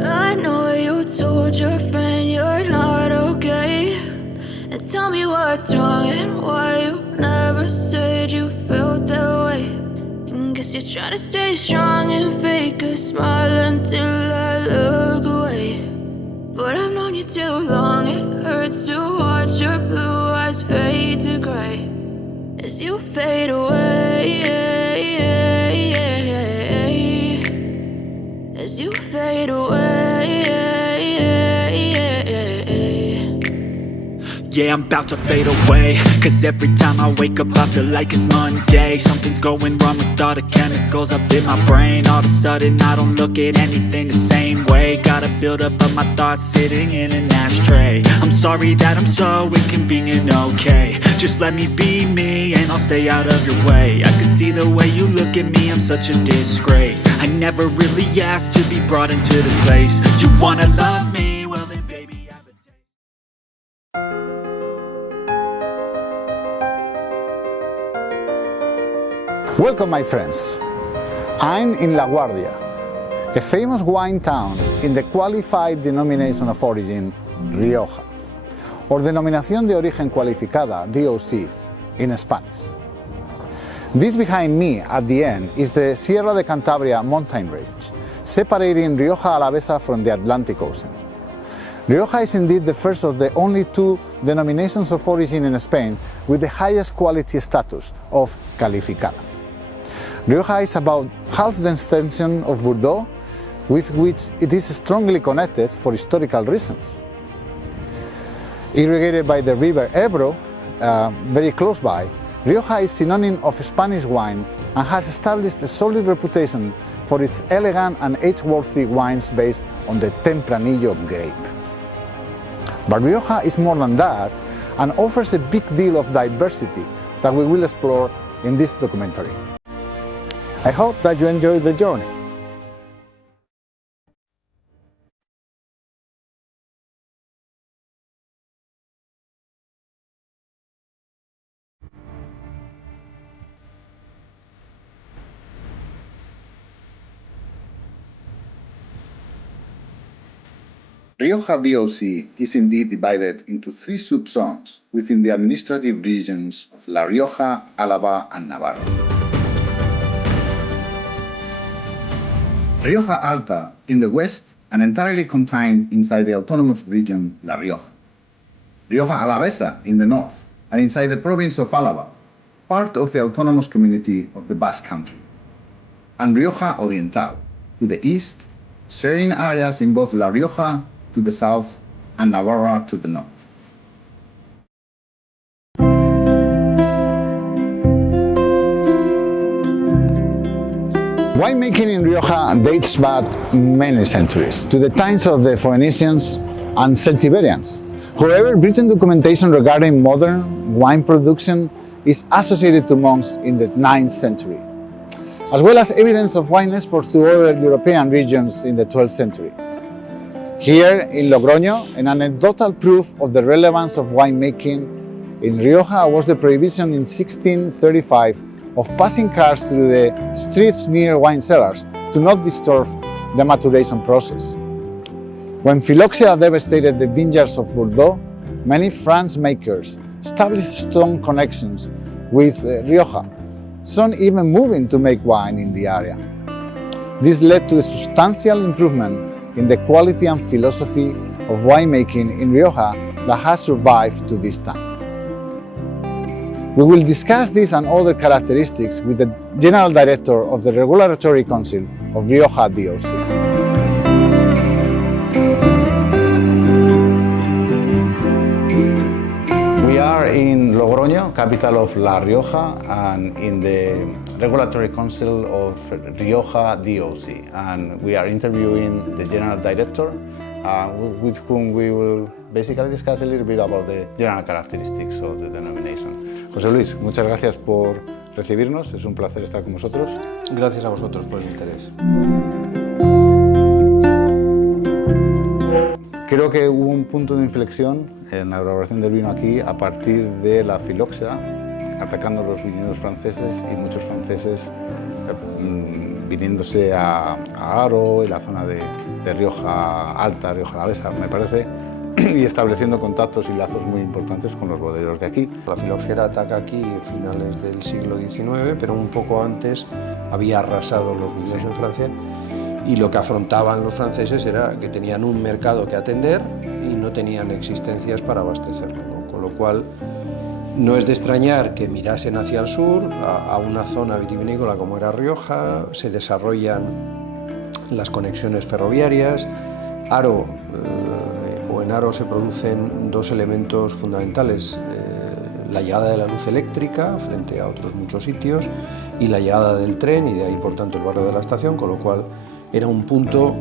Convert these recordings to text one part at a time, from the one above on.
I know you told your friend you're not okay, and tell me what's wrong and why you never said you felt that way. And guess you're trying to stay strong and fake a smile until I look away. But I've known you too long, it hurts to watch your blue eyes fade to gray as you fade away, as you fade away. Yeah, I'm about to fade away, cause every time I wake up I feel like it's Monday. Something's going wrong with all the chemicals up in my brain. All of a sudden I don't look at anything the same way. Gotta build up of my thoughts sitting in an ashtray. I'm sorry that I'm so inconvenient, okay. Just let me be me and I'll stay out of your way. I can see the way you look at me, I'm such a disgrace. I never really asked to be brought into this place. You wanna love me? Well then baby, have a taste. Welcome, my friends. I'm in La Guardia, a famous wine town in the qualified denomination of origin, Rioja, or Denominación de Origen Cualificada, DOC, in Spanish. This behind me at the end is the Sierra de Cantabria mountain range, separating Rioja Alavesa from the Atlantic Ocean. Rioja is indeed the first of the only two denominations of origin in Spain with the highest quality status of calificada. Rioja is about half the extension of Bordeaux, with which it is strongly connected for historical reasons. Irrigated by the river Ebro, very close by, Rioja is synonym of Spanish wine and has established a solid reputation for its elegant and age-worthy wines based on the Tempranillo grape. But Rioja is more than that and offers a big deal of diversity that we will explore in this documentary. I hope that you enjoyed the journey. Rioja DOC is indeed divided into three subzones within the administrative regions of La Rioja, Álava, and Navarra. Rioja Alta in the west and entirely contained inside the autonomous region La Rioja. Rioja Alavesa in the north and inside the province of Álava, part of the autonomous community of the Basque Country. And Rioja Oriental to the east, sharing areas in both La Rioja to the south and Navarra to the north. Winemaking in Rioja dates back many centuries, to the times of the Phoenicians and Celtiberians. However, written documentation regarding modern wine production is associated to monks in the 9th century, as well as evidence of wine exports to other European regions in the 12th century. Here in Logroño, an anecdotal proof of the relevance of winemaking in Rioja was the prohibition in 1635 of passing cars through the streets near wine cellars to not disturb the maturation process. When phylloxera devastated the vineyards of Bordeaux, many French makers established strong connections with Rioja, some even moving to make wine in the area. This led to a substantial improvement in the quality and philosophy of winemaking in Rioja that has survived to this time. We will discuss this and other characteristics with the General Director of the Regulatory Council of Rioja DOC. We are in Logroño, capital of La Rioja, and in the Regulatory Council of Rioja DOC. And we are interviewing the General Director, with whom we will basically discuss a little bit about the general characteristics of the denomination. José Luis, muchas gracias por recibirnos, es un placer estar con vosotros. Gracias a vosotros por el interés. Creo que hubo un punto de inflexión en la elaboración del vino aquí a partir de la filoxera, atacando los viñedos franceses y muchos franceses viniéndose a Haro y la zona de Rioja Alta, Rioja Alavesa, me parece, y estableciendo contactos y lazos muy importantes con los bodegueros de aquí. La filoxera ataca aquí a finales del siglo XIX, pero un poco antes había arrasado los viñedos en Francia, y lo que afrontaban los franceses era que tenían un mercado que atender y no tenían existencias para abastecerlo, ¿no? Con lo cual no es de extrañar que mirasen hacia el sur, a una zona vitivinícola como era Rioja, se desarrollan las conexiones ferroviarias. Haro, en Haro se producen dos elementos fundamentales, la llegada de la luz eléctrica frente a otros muchos sitios y la llegada del tren, y de ahí por tanto el barrio de la Estación, con lo cual era un punto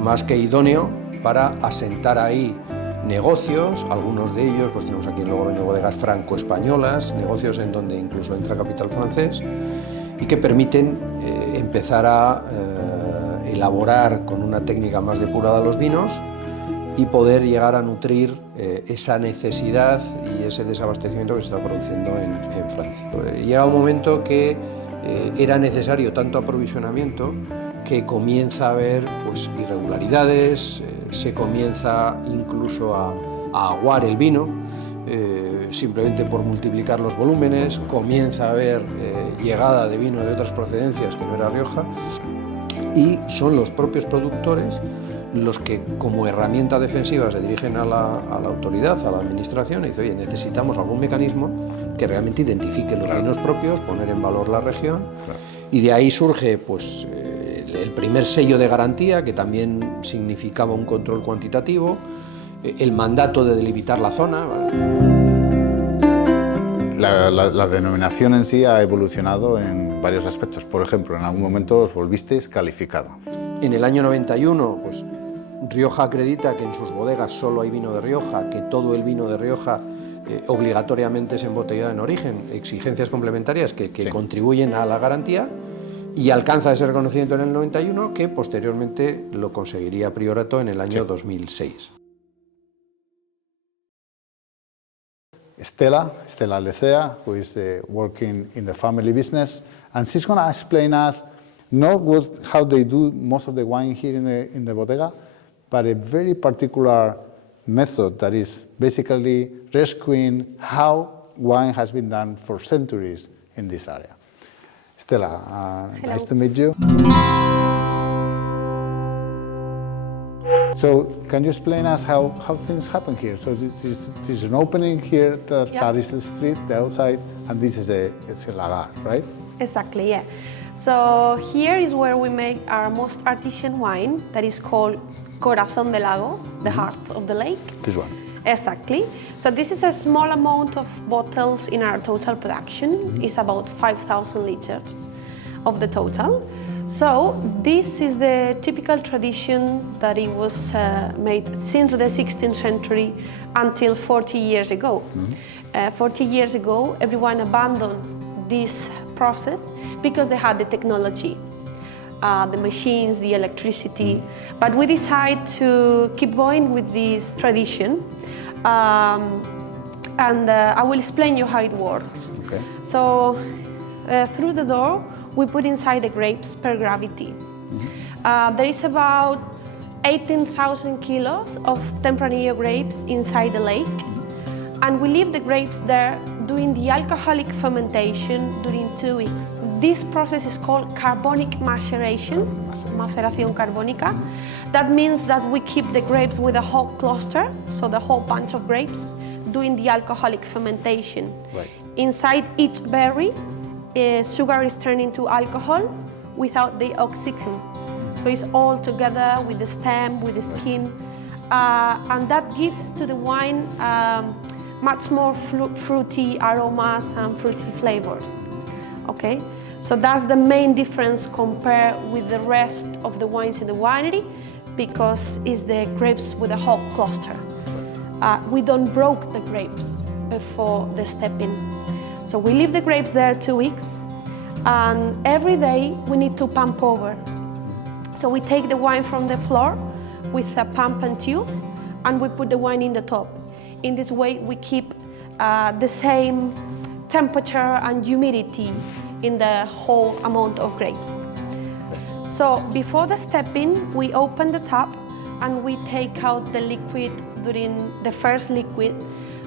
más que idóneo para asentar ahí negocios, algunos de ellos, pues tenemos aquí en Logroño bodegas franco-españolas, negocios en donde incluso entra capital francés y que permiten empezar a elaborar con una técnica más depurada los vinos y poder llegar a nutrir esa necesidad y ese desabastecimiento que se está produciendo en Francia. Llega un momento que era necesario tanto aprovisionamiento que comienza a haber pues, irregularidades, se comienza incluso a aguar el vino, simplemente por multiplicar los volúmenes, comienza a haber llegada de vino de otras procedencias que no era Rioja, y son los propios productores los que como herramienta defensiva se dirigen a la autoridad, a la administración, y dicen, oye, necesitamos algún mecanismo que realmente identifique los vinos propios, poner en valor la región, y de ahí surge pues, el primer sello de garantía, que también significaba un control cuantitativo, el mandato de delimitar la zona. La denominación en sí ha evolucionado en varios aspectos. Por ejemplo, en algún momento os volvisteis calificado. En el año 91, pues, Rioja acredita que en sus bodegas solo hay vino de Rioja, que todo el vino de Rioja obligatoriamente es embotellado en origen, exigencias complementarias que sí, contribuyen a la garantía, y alcanza ese reconocimiento en el 91, que posteriormente lo conseguiría Priorato en el año 2006. Stella Lecea, who is working in the family business, and she's going to explain us not how they do most of the wine here in the bodega, but a very particular method that is basically rescuing how wine has been done for centuries in this area. Stella, nice to meet you. So, can you explain us how things happen here? So, there's an opening here, that is the street, the outside, and this is a lagar, right? Exactly, yeah. So, here is where we make our most artisan wine, that is called Corazón del Lago, the heart of the lake. This one. Exactly. So this is a small amount of bottles in our total production. It's about 5,000 liters of the total. So this is the typical tradition that it was made since the 16th century until 40 years ago. 40 years ago, everyone abandoned this process because they had the technology. The machines, the electricity, but we decided to keep going with this tradition, and I will explain you how it works. Okay. So, through the door, we put inside the grapes per gravity. There is about 18,000 kilos of Tempranillo grapes inside the lake, and we leave the grapes there doing the alcoholic fermentation during 2 weeks. This process is called carbonic maceration, maceración carbónica. That means that we keep the grapes with a whole cluster, so the whole bunch of grapes, doing the alcoholic fermentation. Right. Inside each berry, sugar is turned into alcohol without the oxygen. So it's all together with the stem, with the skin, and that gives to the wine much more fruity aromas and fruity flavors. Okay, so that's the main difference compared with the rest of the wines in the winery, because it's the grapes with a whole cluster. We don't broke the grapes before the stepping. So we leave the grapes there 2 weeks, and every day we need to pump over. So we take the wine from the floor with a pump and tube, and we put the wine in the top. In this way, we keep the same temperature and humidity in the whole amount of grapes. So before the stepping, we open the tap and we take out the liquid the first liquid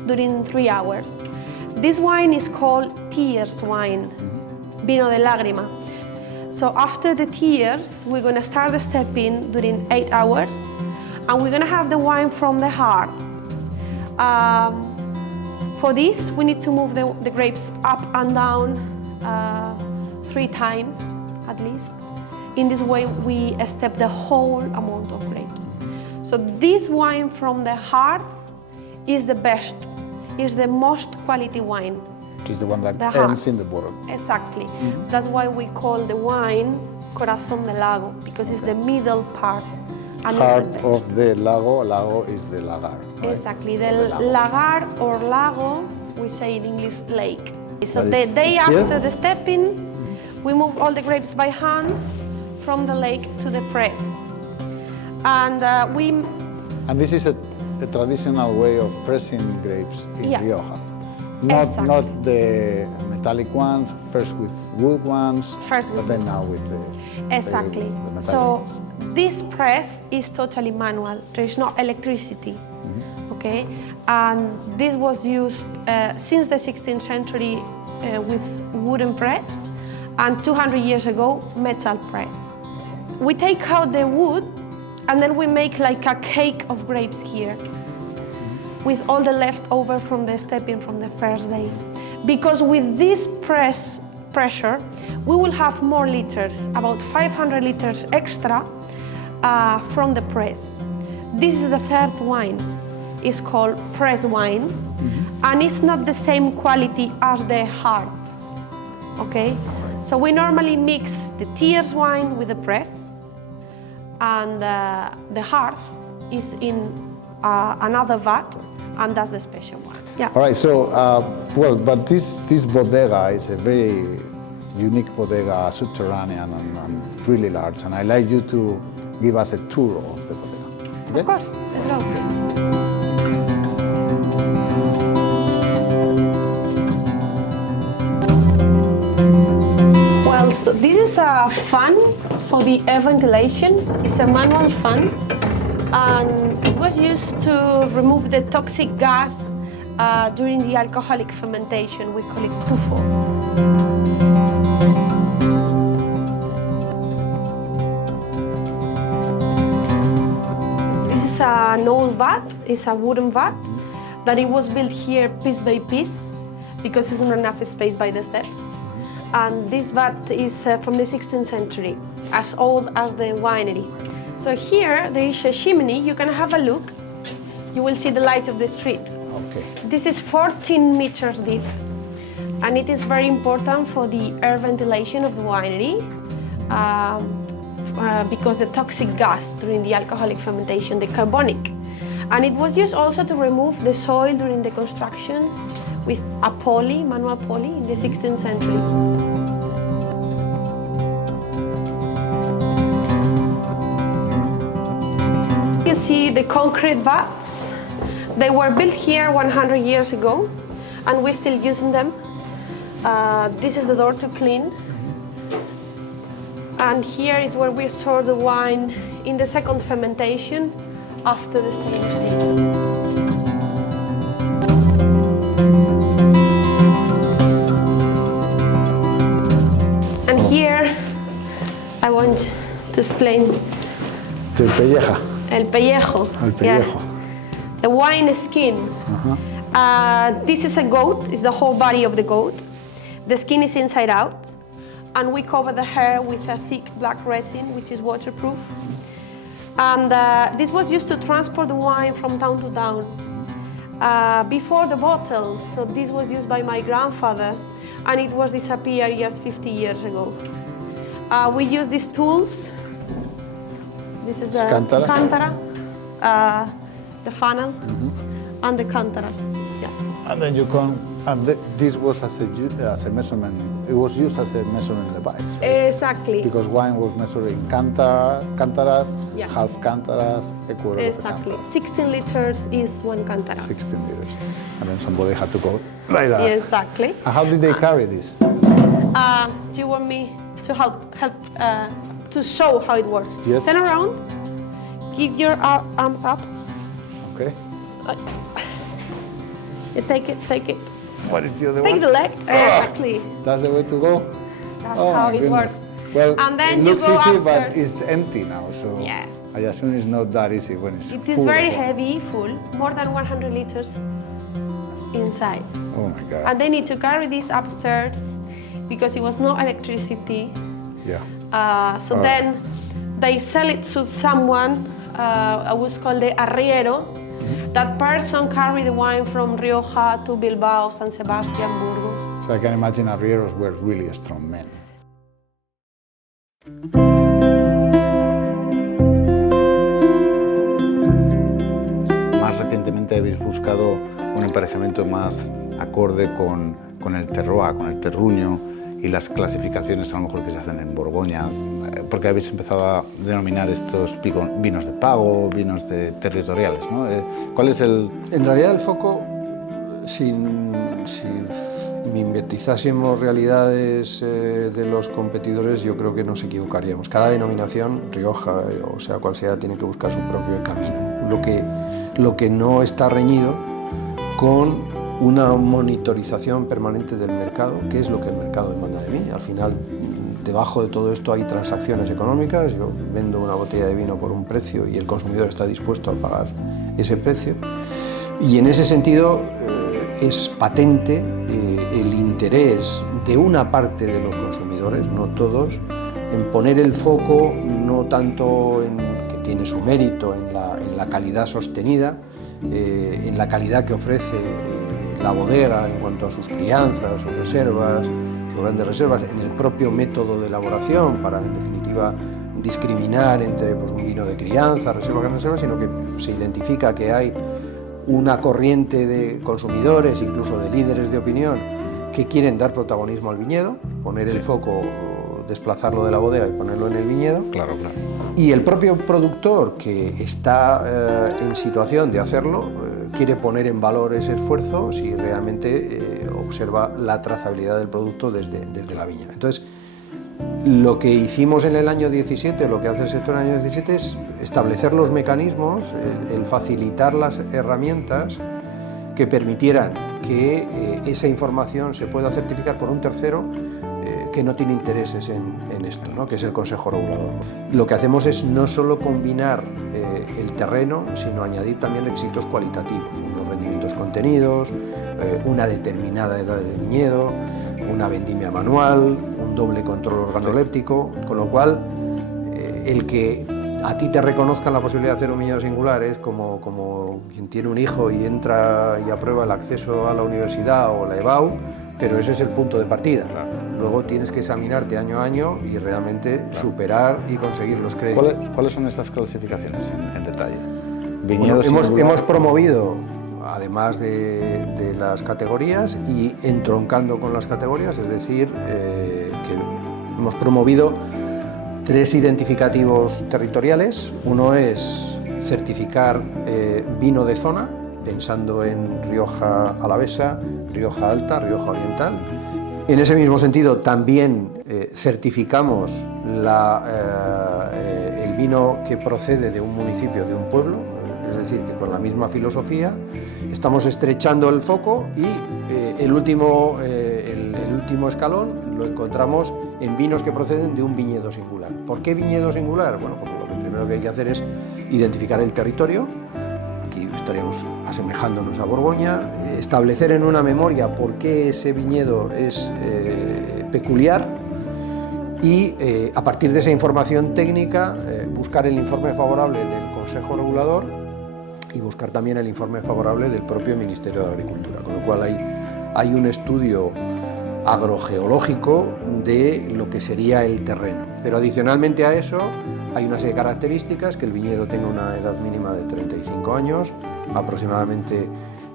during 3 hours. This wine is called tears wine, Vino de lágrima. So after the tears, we're gonna start the stepping during 8 hours, and we're gonna have the wine from the heart. For this, we need to move the grapes up and down 3 times at least. In this way, we step the whole amount of grapes. So this wine from the heart is the best, is the most quality wine. Which is the one that The ends heart. in the bottle. Exactly. That's why we call the wine Corazón del Lago, because it's the middle part. And Heart it's the best. of the lago, lago is the lagar. Right? Exactly. Of The the lago. lagar or lago, we say in English lake. So That the is day here? after the stepping, we move all the grapes by hand from the lake to the press. And And this is a traditional way of pressing grapes in Yeah. Rioja. Exactly. Not the metallic ones, first with wood ones, First but with then wood. now with the Exactly. the metallic So ones. this press is totally manual. There is no electricity. Okay, and this was used since the 16th century with wooden press, and 200 years ago metal press. We take out the wood, and then we make like a cake of grapes here, with all the leftover from the stepping from the first day. Because with this pressure, we will have more liters, about 500 liters extra from the press. This is the third wine. It's called press wine, and it's not the same quality as the heart. Okay, so we normally mix the tears wine with the press, and the heart is in another vat, and that's the special one. Yeah. All right, so, but this bodega is a very unique bodega, subterranean and really large, and I'd like you to give us a tour of the bodega. Okay? Of course, let's go. Well, so this is a fan for the air ventilation. It's a manual fan, and it was used to remove the toxic gas during the alcoholic fermentation. We call it tufo. This is an old vat. It's a wooden vat that it was built here piece by piece because there's not enough space by the steps. And this vat is from the 16th century, as old as the winery. So here there is a chimney. You can have a look. You will see the light of the street. Okay. This is 14 meters deep, and it is very important for the air ventilation of the winery because the toxic gas during the alcoholic fermentation, the carbonic. And it was used also to remove the soil during the constructions with a pulley, manual pulley, in the 16th century. You see the concrete vats. They were built here 100 years ago, and we're still using them. This is the door to clean. And here is where we store the wine in the second fermentation after the stainless steel. And here I want to explain The pelleja. el pellejo. El pellejo. The wine skin. This is a goat, it's the whole body of the goat. The skin is inside out, and we cover the hair with a thick black resin, which is waterproof. And this was used to transport the wine from town to town. Before the bottles, so this was used by my grandfather, and it was disappeared just 50 years ago. We use these tools. This is the Cantara. cantara, the funnel, and the cantara. Yeah. And then you come And this was as a measurement, it was used as a measurement device. Exactly. Because wine was measured in cantaras, Yeah. half cantaras, a quarter Exactly. of a 16 liters is 1 cantara. cantara. 16 liters. And then somebody had to go like that. Exactly. And how did they carry this? Do you want me to help to show how it works? Yes. Turn around. Give your arms up. Okay. You take it. What is the other Take one? the leg. Exactly. That's the way to go? That's Oh, how my it goodness. works. Well, And then it you looks go easy, upstairs. but it's empty now, so Yes. I assume it's not that easy when it's It full is very of wine. heavy, full, more than 100 liters inside. Oh my God. And they need to carry this upstairs because it was no electricity. Yeah. So All then they sell it to someone, was called the arriero. That person carried the wine from Rioja to Bilbao, San Sebastian, Burgos. So I can imagine arrieros were really strong men. Más recientemente habéis buscado un emparejamiento más acorde con el terroir, con el terruño y las clasificaciones a lo mejor que se hacen en Borgoña, porque habéis empezado a denominar estos vinos de pago, vinos territoriales, ¿no? ¿Cuál es el...? En realidad el foco, si mimetizásemos realidades de los competidores, yo creo que nos equivocaríamos. Cada denominación, Rioja o sea cual sea, tiene que buscar su propio camino. Lo que no está reñido con una monitorización permanente del mercado, que es lo que el mercado demanda de mí. Al final, debajo de todo esto hay transacciones económicas. Yo vendo una botella de vino por un precio y el consumidor está dispuesto a pagar ese precio. Y en ese sentido es patente el interés de una parte de los consumidores, no todos, en poner el foco no tanto en que tiene su mérito en la calidad sostenida, en la calidad que ofrece la bodega en cuanto a sus crianzas, sus reservas, sus grandes reservas, en el propio método de elaboración para, en definitiva, discriminar entre pues, un vino de crianza, reserva, gran reserva, sino que se identifica que hay una corriente de consumidores, incluso de líderes de opinión, que quieren dar protagonismo al viñedo, poner el foco, desplazarlo de la bodega y ponerlo en el viñedo. Claro, claro. Y el propio productor que está en situación de hacerlo quiere poner en valor ese esfuerzo si realmente observa la trazabilidad del producto desde la viña. Entonces, lo que hicimos en el año 17, lo que hace el sector en el año 17 es establecer los mecanismos, el facilitar las herramientas que permitieran que esa información se pueda certificar por un tercero que no tiene intereses en esto, ¿no? Que es el Consejo Regulador. Lo que hacemos es no solo combinar el terreno, sino añadir también requisitos cualitativos, unos rendimientos contenidos, una determinada edad de viñedo, una vendimia manual, un doble control organoléptico, con lo cual el que a ti te reconozcan la posibilidad de hacer un viñedo singular es como quien tiene un hijo y entra y aprueba el acceso a la universidad o la EBAU, pero ese es el punto de partida. Luego tienes que examinarte año a año y realmente superar y conseguir los créditos. ¿Cuáles son estas clasificaciones en detalle? Bueno, hemos promovido, además de las categorías y entroncando con las categorías, es decir, que hemos promovido 3 identificativos territoriales. Uno es certificar vino de zona, pensando en Rioja Alavesa, Rioja Alta, Rioja Oriental. En ese mismo sentido, también certificamos el vino que procede de un municipio, de un pueblo, es decir, que con la misma filosofía estamos estrechando el foco y el último escalón lo encontramos en vinos que proceden de un viñedo singular. ¿Por qué viñedo singular? Bueno, pues lo primero que hay que hacer es identificar el territorio. Aquí estaríamos asemejándonos a Borgoña, establecer en una memoria por qué ese viñedo es peculiar y a partir de esa información técnica buscar el informe favorable del Consejo Regulador y buscar también el informe favorable del propio Ministerio de Agricultura, con lo cual hay un estudio agrogeológico de lo que sería el terreno. Pero adicionalmente a eso hay una serie de características: que el viñedo tenga una edad mínima de 35 años, aproximadamente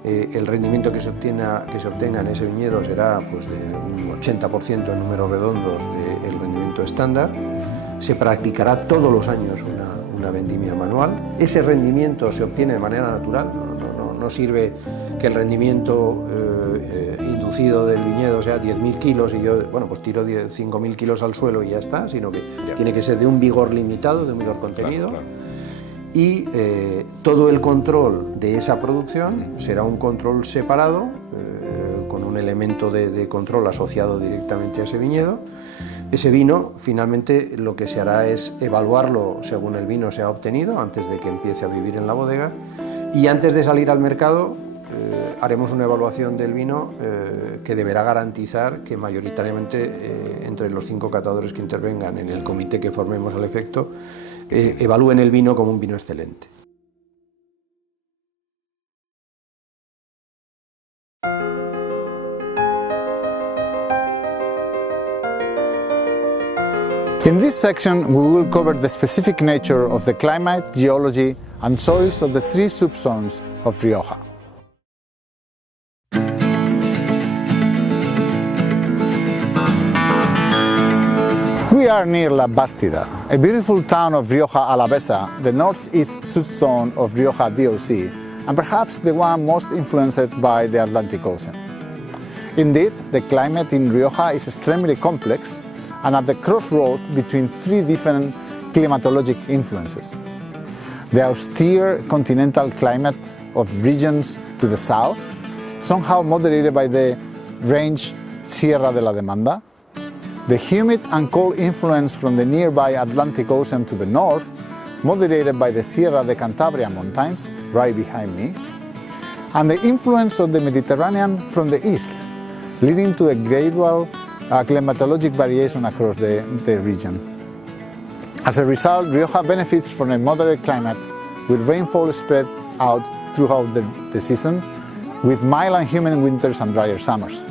el rendimiento que se obtenga en ese viñedo será pues, de un 80% en números redondos del rendimiento estándar. Se practicará todos los años una vendimia manual. Ese rendimiento se obtiene de manera natural, no sirve que el rendimiento inducido del viñedo sea 10.000 kilos y yo pues tiro 5.000 kilos al suelo y ya está, sino que tiene que ser de un vigor limitado, de un vigor contenido. Claro. Y todo el control de esa producción será un control separado, con un elemento de control asociado directamente a ese viñedo. Ese vino, finalmente, lo que se hará es evaluarlo según el vino se ha obtenido, antes de que empiece a vivir en la bodega, y antes de salir al mercado haremos una evaluación del vino que deberá garantizar que mayoritariamente entre los 5 catadores que intervengan en el comité que formemos al efecto, evalúen el vino como un vino excelente. In this section, we will cover the specific nature of the climate, geology, and soils of the 3 subzones of Rioja. We are near La Bastida, a beautiful town of Rioja Alavesa, the northeast subzone of Rioja DOC, and perhaps the one most influenced by the Atlantic Ocean. Indeed, the climate in Rioja is extremely complex and at the crossroad between 3 different climatologic influences. The austere continental climate of regions to the south, somehow moderated by the range Sierra de la Demanda, the humid and cold influence from the nearby Atlantic Ocean to the north, moderated by the Sierra de Cantabria mountains, right behind me, and the influence of the Mediterranean from the east, leading to a gradual climatologic variation across the region. As a result, Rioja benefits from a moderate climate with rainfall spread out throughout the season, with mild and humid winters and drier summers.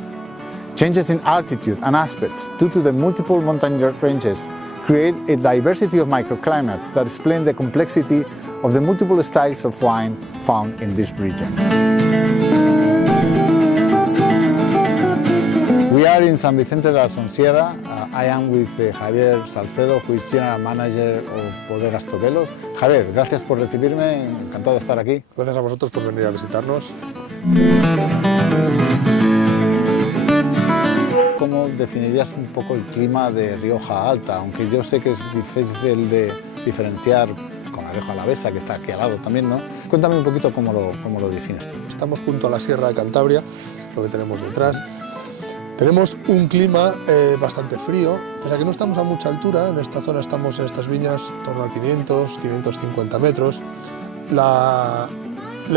Changes in altitude and aspects due to the multiple mountain ranges create a diversity of microclimates that explain the complexity of the multiple styles of wine found in this region. We are in San Vicente de la Sonsierra. I am with Javier Salcedo, who is General Manager of Bodegas Toquelos. Javier, gracias por recibirme, encantado de estar aquí. Gracias a vosotros por venir a visitarnos. ¿Cómo definirías un poco el clima de Rioja Alta? Aunque yo sé que es difícil de diferenciar con la Rioja Alavesa, que está aquí al lado también, ¿no? Cuéntame un poquito cómo lo defines tú. Estamos junto a la Sierra de Cantabria, lo que tenemos detrás. Tenemos un clima bastante frío, o sea que no estamos a mucha altura. En esta zona estamos en estas viñas en torno a 500, 550 metros. La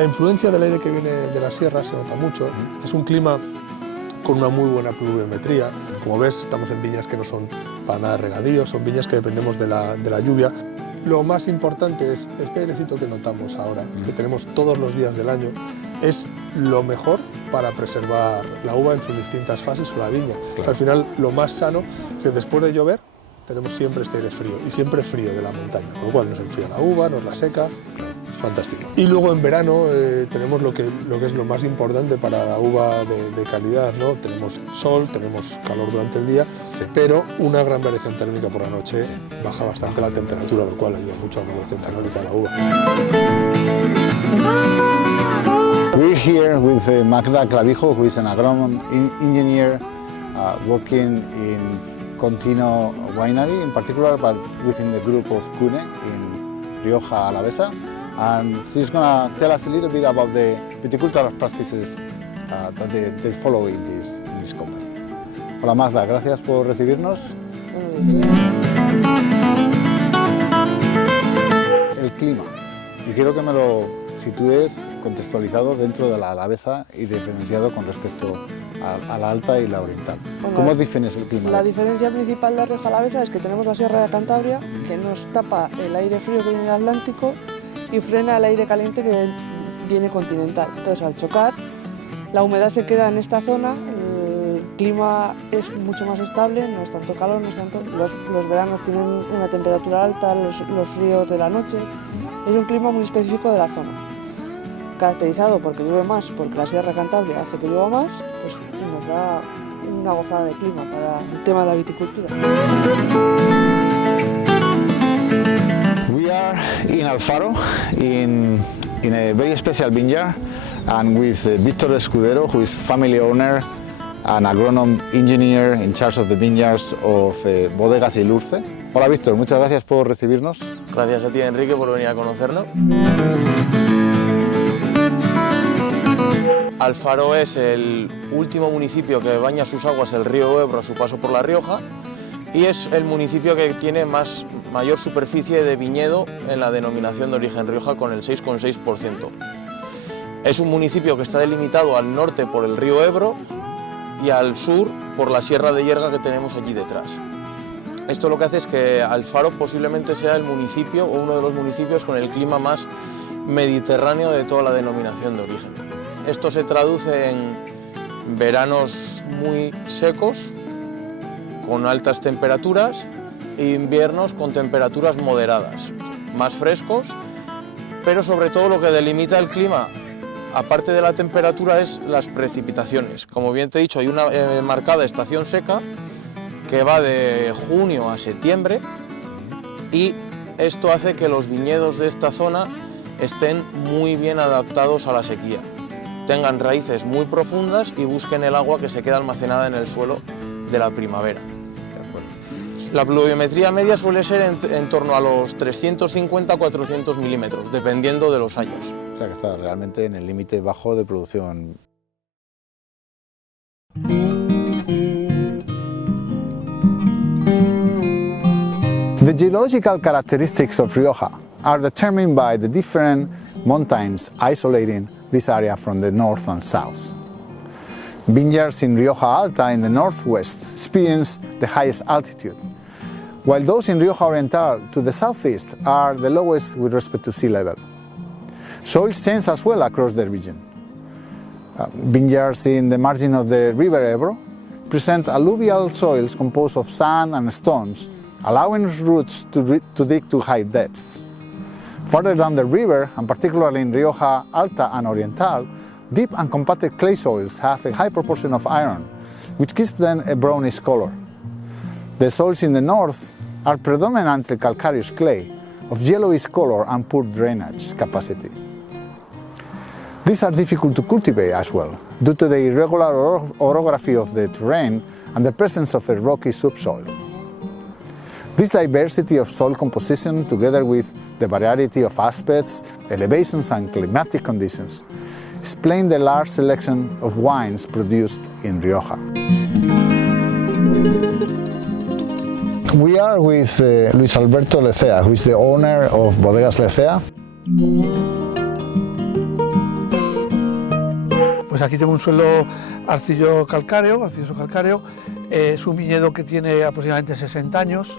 influencia del aire que viene de la sierra se nota mucho. Es un clima con una muy buena pluviometría. Como ves, estamos en viñas que no son para nada regadíos, son viñas que dependemos de la lluvia. Lo más importante es este airecito que notamos ahora, que tenemos todos los días del año, es lo mejor para preservar la uva en sus distintas fases o la viña. Claro. O sea, al final, lo más sano es que después de llover tenemos siempre este aire frío, y siempre frío de la montaña, con lo cual nos enfría la uva, nos la seca, es fantástico. Y luego en verano tenemos lo que es lo más importante para la uva de calidad, ¿no? Tenemos sol, tenemos calor durante el día, sí, pero una gran variación térmica por la noche, sí, baja bastante la temperatura, lo cual ayuda mucho a la maduración tecnológica de la uva. We're here with Magda Clavijo, who is an agronom engineer working in Contino Winery in particular, but within the group of Cune in Rioja Alavesa. And she's going to tell us a little bit about the viticultural practices that they follow in this company. Hola Magda, gracias por recibirnos. El clima, y quiero que me lo sitúes contextualizado dentro de la Alavesa y diferenciado con respecto a la alta y la oriental. Bueno, ¿cómo defines el clima? La diferencia principal de Rioja Alavesa es que tenemos la Sierra de Cantabria, que nos tapa el aire frío que viene del Atlántico y frena el aire caliente que viene continental. Entonces, al chocar, la humedad se queda en esta zona, el clima es mucho más estable, no es tanto calor, no es tanto... Los veranos tienen una temperatura alta, los fríos de la noche. Es un clima muy específico de la zona. caracterizado porque llueve más, porque la Sierra Cantabria hace que llueva más, pues nos da una gozada de clima para el tema de la viticultura. We are in Alfaro, in a very special vineyard, and with Víctor Escudero, who is family owner and agronom engineer in charge of the vineyards of Bodegas Ilurce. Hola Víctor, muchas gracias por recibirnos. Gracias a ti, Enrique, por venir a conocernos. Alfaro es el último municipio que baña sus aguas el río Ebro a su paso por La Rioja y es el municipio que tiene mayor superficie de viñedo en la denominación de origen Rioja, con el 6,6%. Es un municipio que está delimitado al norte por el río Ebro y al sur por la Sierra de Yerga que tenemos allí detrás. Esto lo que hace es que Alfaro posiblemente sea el municipio o uno de los municipios con el clima más mediterráneo de toda la denominación de origen. Esto se traduce en veranos muy secos, con altas temperaturas, e inviernos con temperaturas moderadas, más frescos, pero sobre todo lo que delimita el clima, aparte de la temperatura, es las precipitaciones. Como bien te he dicho, hay una marcada estación seca que va de junio a septiembre y esto hace que los viñedos de esta zona estén muy bien adaptados a la sequía, tengan raíces muy profundas y busquen el agua que se queda almacenada en el suelo de la primavera. La pluviometría media suele ser en torno a los 350-400 milímetros, dependiendo de los años. O sea que está realmente en el límite bajo de producción. The geological characteristics of Rioja are determined by the different mountains isolating this area from the north and south. Vineyards in Rioja Alta in the northwest experience the highest altitude, while those in Rioja Oriental to the southeast are the lowest with respect to sea level. Soils change as well across the region. Vineyards in the margin of the river Ebro present alluvial soils composed of sand and stones, allowing roots to dig to high depths. Further down the river, and particularly in Rioja Alta and Oriental, deep and compacted clay soils have a high proportion of iron, which gives them a brownish color. The soils in the north are predominantly calcareous clay, of yellowish color and poor drainage capacity. These are difficult to cultivate as well, due to the irregular orography of the terrain and the presence of a rocky subsoil. This diversity of soil composition, together with the variety of aspects, elevations and climatic conditions, explain the large selection of wines produced in Rioja. We are with Luis Alberto Lecea, who is the owner of Bodegas Lecea. Pues aquí tengo un suelo arcilloso calcáreo. Es un viñedo que tiene aproximadamente 60 años.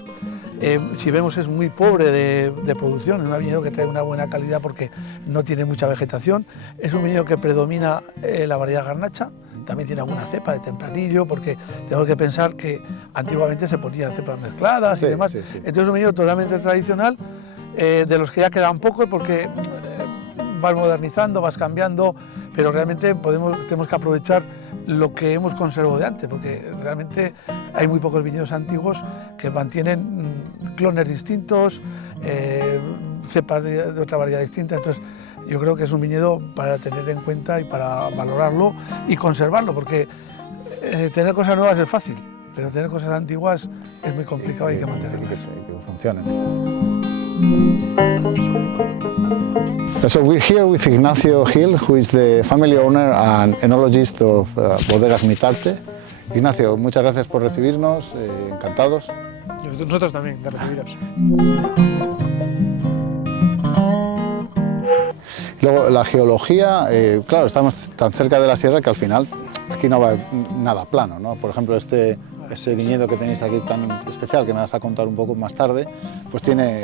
Si vemos, es muy pobre de producción, es un viñedo que trae una buena calidad porque no tiene mucha vegetación. Es un viñedo que predomina la variedad garnacha, también tiene alguna cepa de tempranillo, porque tenemos que pensar que antiguamente se ponían cepas mezcladas y demás. Entonces es un viñedo totalmente tradicional, de los que ya quedan pocos porque vas modernizando, vas cambiando, pero realmente tenemos que aprovechar lo que hemos conservado de antes, porque realmente hay muy pocos viñedos antiguos que mantienen clones distintos, cepas de otra variedad distinta. Entonces yo creo que es un viñedo para tener en cuenta y para valorarlo y conservarlo, porque tener cosas nuevas es fácil, pero tener cosas antiguas es muy complicado y hay que mantenerlas. Que funcionen. So we're here with Ignacio Gil, who is the family owner and enologist of Bodegas Mitarte. Ignacio, muchas gracias por recibirnos, encantados. Nosotros también, de recibiros. Luego, la geología, claro, estamos tan cerca de la sierra que al final aquí no va nada plano, ¿no? Por ejemplo, ese viñedo que tenéis aquí tan especial, que me vas a contar un poco más tarde, pues tiene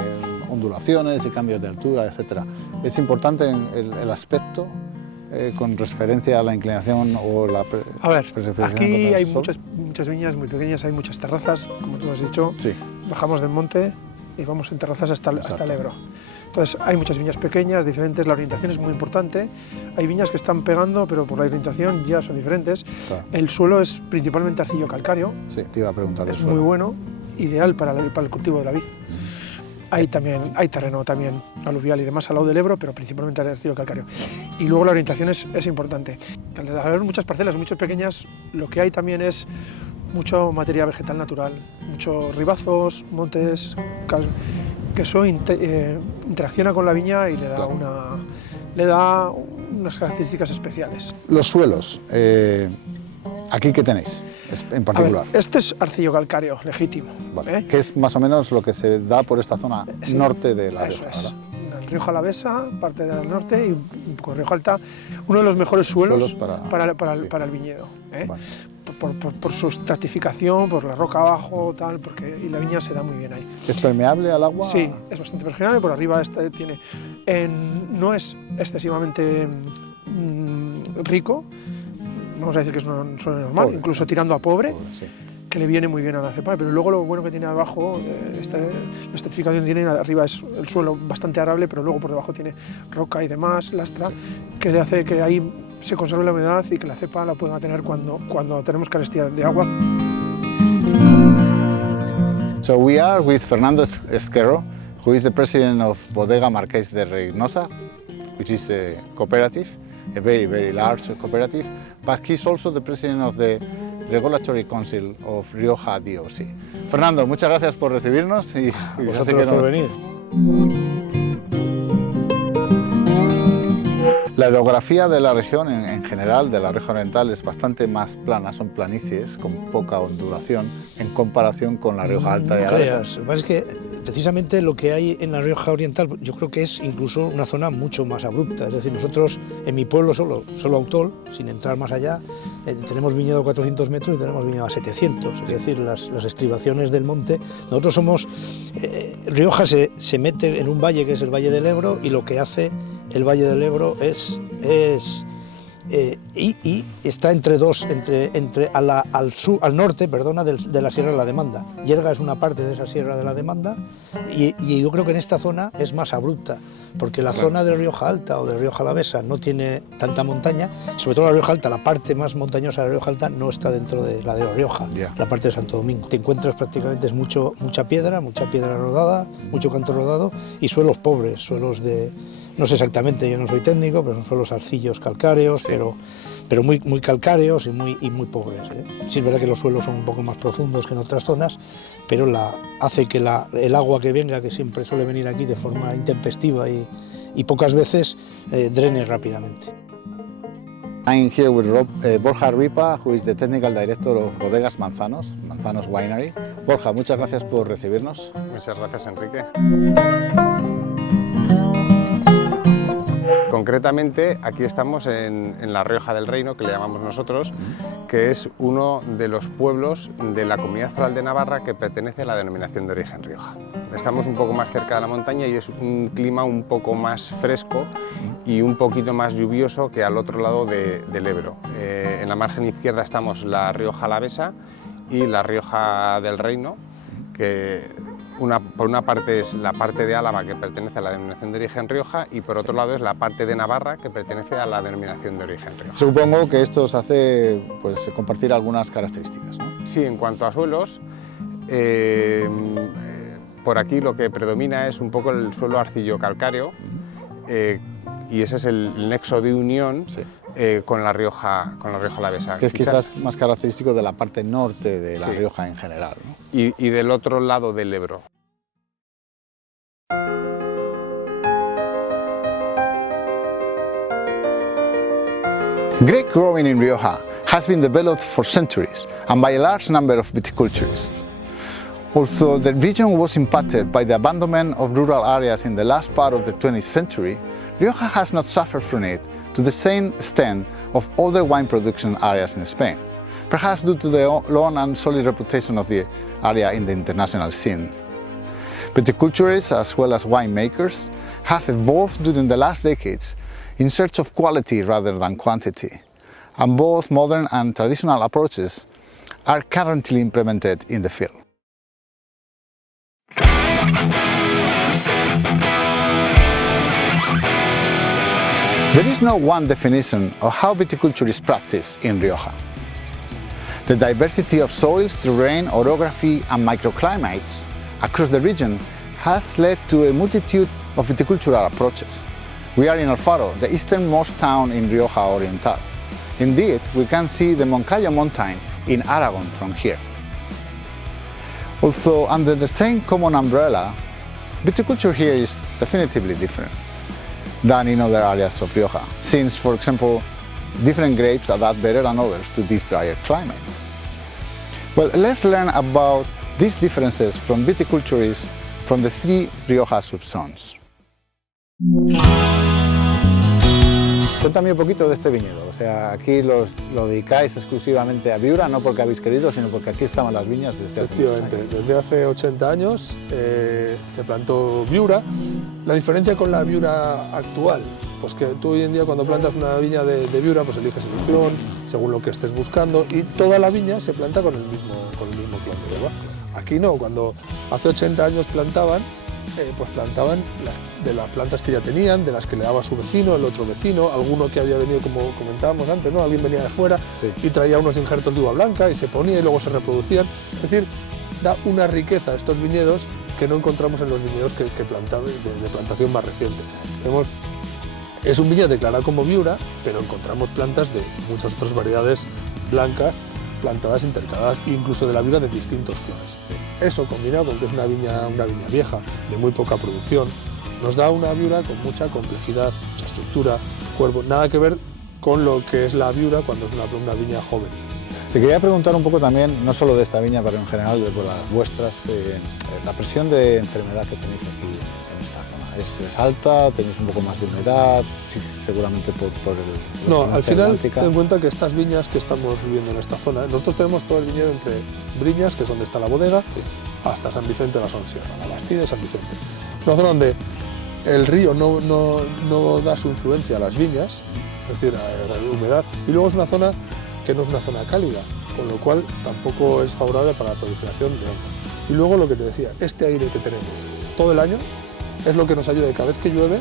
ondulaciones y cambios de altura, etc. Es importante el aspecto con referencia a la inclinación o la... A ver, aquí hay muchas viñas muy pequeñas, hay muchas terrazas, como tú has dicho. Sí. Bajamos del monte y vamos en terrazas hasta el Ebro. Entonces hay muchas viñas pequeñas, diferentes, la orientación es muy importante. Hay viñas que están pegando, pero por la orientación ya son diferentes. Claro. El suelo es principalmente arcillo-calcáreo. Sí, te iba a preguntar. Es muy bueno, ideal para el cultivo de la vid. Hay terreno también aluvial y demás al lado del Ebro, pero principalmente arcillo-calcáreo. Y luego la orientación es importante. Al haber muchas parcelas, muchas pequeñas, lo que hay también es mucho material vegetal natural, muchos ribazos, montes, que eso interacciona con la viña y le da unas características especiales. Los suelos, ¿aquí qué tenéis en particular? Ver, este es arcillo-calcáreo legítimo. Vale. Que es más o menos lo que se da por esta zona norte de la Rioja. Eso es. Rioja Alavesa, parte del norte y un poco Rioja Alta, uno de los mejores suelos para el viñedo. Vale. Por su estratificación, por la roca abajo, tal, y la viña se da muy bien ahí. ¿Es permeable al agua? Sí, es bastante permeable, por arriba no es excesivamente rico, vamos a decir que es un suelo normal, pobre, incluso tirando a pobre, sí, que le viene muy bien a la cepa, pero luego lo bueno que tiene abajo, la estratificación tiene, arriba es el suelo bastante arable, pero luego por debajo tiene roca y demás, lastra, que le hace que ahí se conserve la humedad y que la cepa la pueda tener cuando tenemos carestía de agua. So we are with Fernando Esquerro, who is the president of Bodega Marqués de Reynosa, which is a cooperative, a very, very large cooperative, but he's also the president of the Regulatory Council of Rioja de WineDOs. Fernando, muchas gracias por recibirnos y vosotros por venir. La orografía de la región, en general, de la región oriental, es bastante más plana, son planicies con poca ondulación en comparación con la Rioja Alta de Alavesa. Lo que pasa es que precisamente lo que hay en la Rioja Oriental yo creo que es incluso una zona mucho más abrupta. Es decir, nosotros en mi pueblo solo Autol, sin entrar más allá, tenemos viñedo a 400 metros y tenemos viñedo a 700. Es decir, las estribaciones del monte. Nosotros somos... Rioja se mete en un valle que es el Valle del Ebro y lo que hace el Valle del Ebro y está al norte de la Sierra de la Demanda. Yerga es una parte de esa Sierra de la Demanda y yo creo que en esta zona es más abrupta, porque la zona de Rioja Alta o de Rioja Alavesa no tiene tanta montaña, sobre todo la Rioja Alta, la parte más montañosa de Rioja Alta no está dentro de la de La Rioja, la parte de Santo Domingo. Te encuentras prácticamente mucha piedra rodada, mucho canto rodado y suelos pobres, suelos de... No sé exactamente, yo no soy técnico, pero son suelos arcillos calcáreos, pero muy, muy calcáreos y muy pobres. Sí es verdad que los suelos son un poco más profundos que en otras zonas, pero hace que el agua que venga, que siempre suele venir aquí de forma intempestiva y pocas veces, drene rápidamente. I'm here with Borja Ripa, who is the technical director of Bodegas Manzanos Winery. Borja, muchas gracias por recibirnos. Muchas gracias, Enrique. Concretamente, aquí estamos en la Rioja del Reino, que le llamamos nosotros, que es uno de los pueblos de la Comunidad Foral de Navarra que pertenece a la denominación de origen Rioja. Estamos un poco más cerca de la montaña y es un clima un poco más fresco y un poquito más lluvioso que al otro lado del Ebro. En la margen izquierda estamos la Rioja Alavesa y la Rioja del Reino, que por una parte es la parte de Álava, que pertenece a la denominación de origen Rioja, y por otro lado es la parte de Navarra, que pertenece a la denominación de origen Rioja. Supongo que esto os hace compartir algunas características, ¿no? Sí, en cuanto a suelos, por aquí lo que predomina es un poco el suelo arcillo-calcáreo, y ese es el nexo de unión con la Rioja Alavesa. Que es quizás más característico de la parte norte de la Rioja en general, ¿no? Y del otro lado del Ebro. Grape growing in Rioja has been developed for centuries and by a large number of viticulturists. Although the region was impacted by the abandonment of rural areas in the last part of the 20th century, Rioja has not suffered from it to the same extent of other wine production areas in Spain, perhaps due to the long and solid reputation of the area in the international scene. Viticulturists, as well as winemakers, have evolved during the last decades in search of quality rather than quantity, and both modern and traditional approaches are currently implemented in the field. There is no one definition of how viticulture is practiced in Rioja. The diversity of soils, terrain, orography and microclimates across the region has led to a multitude of viticultural approaches. We are in Alfaro, the easternmost town in Rioja Oriental. Indeed, we can see the Moncayo mountain in Aragon from here. Although under the same common umbrella, viticulture here is definitively different than in other areas of Rioja, since, for example, different grapes adapt better than others to this drier climate. Well, let's learn about these differences from viticulturists from the three Rioja subzones. Cuéntame un poquito de este viñedo, o sea, aquí lo dedicáis exclusivamente a Viura, no porque habéis querido, sino porque aquí estaban las viñas desde hace Efectivamente, desde hace 80 años se plantó Viura. La diferencia con la Viura actual, pues que tú hoy en día cuando plantas una viña de Viura, pues eliges el clon, según lo que estés buscando, y toda la viña se planta con el mismo clon de uva. Aquí no, cuando hace 80 años plantaban, pues plantaban de las plantas que ya tenían, de las que le daba su vecino, el otro vecino, alguno que había venido, como comentábamos antes, ¿no? Alguien venía de fuera y traía unos injertos de uva blanca y se ponía y luego se reproducían. Es decir, da una riqueza a estos viñedos que no encontramos en los viñedos que plantaban de plantación más reciente. Es un viñedo declarado como Viura, pero encontramos plantas de muchas otras variedades blancas plantadas intercaladas, incluso de la Viura de distintos clones. Eso, combinado con que es una viña vieja, de muy poca producción, nos da una Viura con mucha complejidad, mucha estructura, cuerpo, nada que ver con lo que es la Viura cuando es una viña joven. Te quería preguntar un poco también, no solo de esta viña, pero en general de las vuestras, la presión de enfermedad que tenéis aquí en esta zona. ¿Es alta? ¿Tenéis un poco más de humedad? Sí, seguramente por el... No, al final ten en cuenta que estas viñas que estamos viviendo en esta zona, nosotros tenemos todo el viñedo entre Briñas, que es donde está la bodega, hasta San Vicente de la Sonsierra, la Bastida y San Vicente. Una zona donde el río no da su influencia a las viñas, es decir, a humedad, y luego es una zona que no es una zona cálida, con lo cual tampoco es favorable para la proliferación de hongos. Y luego lo que te decía, este aire que tenemos todo el año es lo que nos ayuda, y cada vez que llueve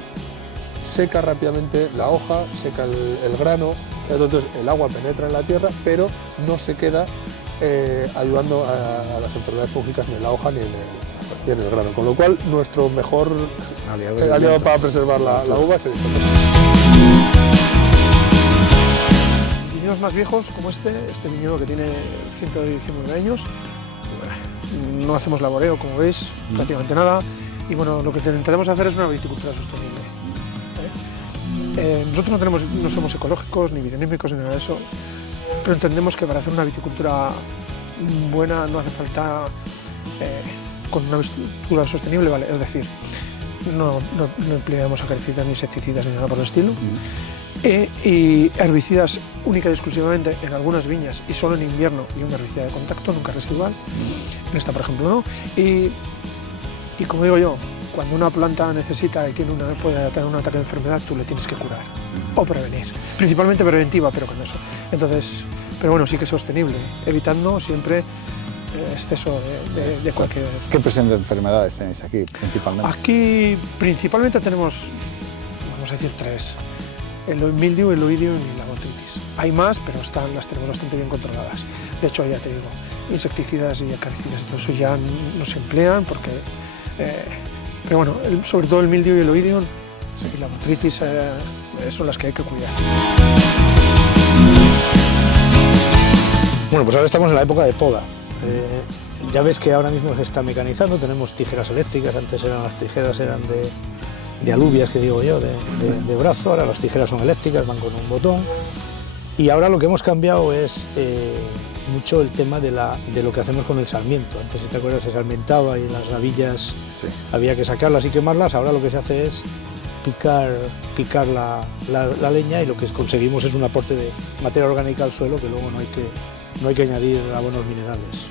seca rápidamente la hoja, seca el grano, entonces el agua penetra en la tierra, pero no se queda ayudando a las enfermedades fúngicas ni en la hoja ni en el grano, con lo cual nuestro mejor aliado para preservar la uva es el viñedos más viejos como este viñedo que tiene 119 años, no hacemos laboreo, como veis, prácticamente nada, y bueno, lo que intentamos hacer es una viticultura sostenible. Nosotros no somos ecológicos, ni biodinámicos, ni nada de eso, pero entendemos que para hacer una viticultura buena no hace falta con una viticultura sostenible, ¿vale? Es decir, no empleamos acaricidas ni insecticidas ni nada por el estilo, y herbicidas única y exclusivamente en algunas viñas y solo en invierno, y un herbicida de contacto, nunca residual. En esta, por ejemplo, no. Y como digo yo, cuando una planta necesita y puede tener un ataque de enfermedad, tú le tienes que curar o prevenir. Principalmente preventiva, pero con eso. Entonces, pero bueno, sí que es sostenible, evitando siempre exceso de cualquier... ¿Qué presión de enfermedades tenéis aquí, principalmente? Aquí, principalmente tenemos, vamos a decir, tres. El mildiu, el oidio y la botritis. Hay más, pero las tenemos bastante bien controladas. De hecho, ya te digo, insecticidas y acaricidas, todo eso ya no se emplean porque... pero bueno, sobre todo el mildiu y el oidio y la botritis son las que hay que cuidar. Bueno, pues ahora estamos en la época de poda. Ya ves que ahora mismo se está mecanizando, tenemos tijeras eléctricas, antes las tijeras eran de alubias, que digo yo, de brazo, ahora las tijeras son eléctricas, van con un botón. Y ahora lo que hemos cambiado es mucho el tema de lo que hacemos con el sarmiento. Antes, si te acuerdas, se sarmientaba y las gavillas había que sacarlas y quemarlas. Ahora lo que se hace es picar la leña, y lo que conseguimos es un aporte de materia orgánica al suelo, que luego no hay que añadir abonos minerales.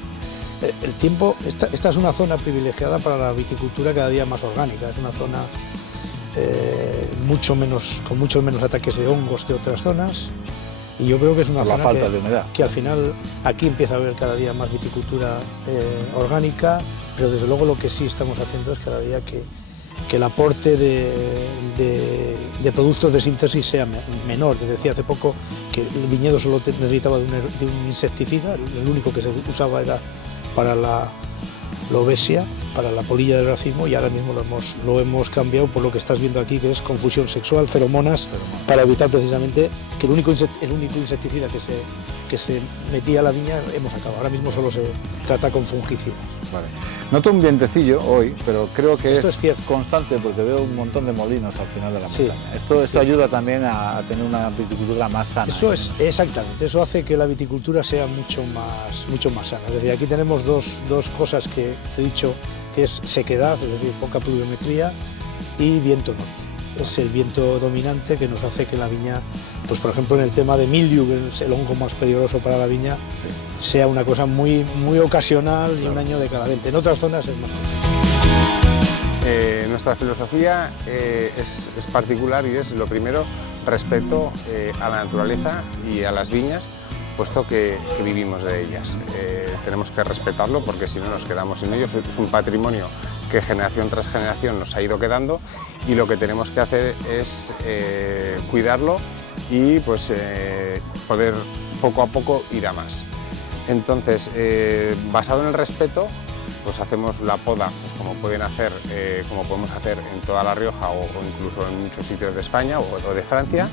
El tiempo, esta es una zona privilegiada para la viticultura cada día más orgánica, es una zona con muchos menos ataques de hongos que otras zonas, y yo creo que es una zona falta de humedad, que al final aquí empieza a haber cada día más viticultura orgánica, pero desde luego lo que sí estamos haciendo es cada día que que el aporte de productos de síntesis sea menor. Te decía hace poco que el viñedo solo necesitaba de un insecticida, el único que se usaba era para la obesia, para la polilla del racimo, y ahora mismo lo hemos cambiado por lo que estás viendo aquí, que es confusión sexual, feromonas, para evitar precisamente que el único insecticida que se metía a la viña hemos acabado. Ahora mismo solo se trata con fungicida. Vale. Noto un vientecillo hoy, pero creo que Esto es cierto. constante porque veo un montón de molinos al final de la Sí, montaña. Esto ayuda también a tener una viticultura más sana. Eso es, exactamente, eso hace que la viticultura sea mucho más sana. Es decir, aquí tenemos dos cosas que te he dicho, que es sequedad, es decir, poca pluviometría, y viento norte. Es el viento dominante que nos hace que la viña, pues por ejemplo en el tema de mildiu, que es el hongo más peligroso para la viña, sea una cosa muy ocasional y un año de cada 20. En otras zonas es más. Nuestra filosofía es particular y es, lo primero, respeto a la naturaleza y a las viñas, puesto que vivimos de ellas. Tenemos que respetarlo porque si no nos quedamos sin ellos. Es un patrimonio que generación tras generación nos ha ido quedando y lo que tenemos que hacer es cuidarlo y pues, poder poco a poco ir a más. Entonces, basado en el respeto, pues hacemos la poda como podemos hacer en toda La Rioja o incluso en muchos sitios de España o de Francia.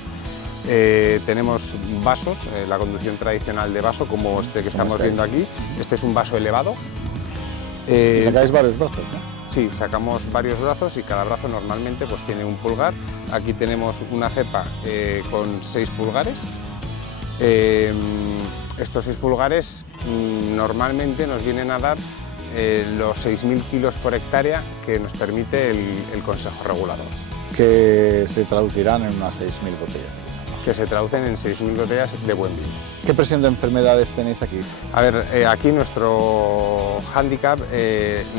Tenemos vasos, la conducción tradicional de vaso, como este que estamos viendo aquí. Este es un vaso elevado. Y sacáis varios brazos, ¿no? Sí, sacamos varios brazos y cada brazo normalmente pues, tiene un pulgar. Aquí tenemos una cepa con 6 pulgares. Estos 6 pulgares normalmente nos vienen a dar los 6.000 kilos por hectárea que nos permite el Consejo Regulador. Que se traducirán en unas 6.000 botellas. Que se traducen en 6.000 botellas de buen vino. ¿Qué presión de enfermedades tenéis aquí? A ver, aquí nuestro hándicap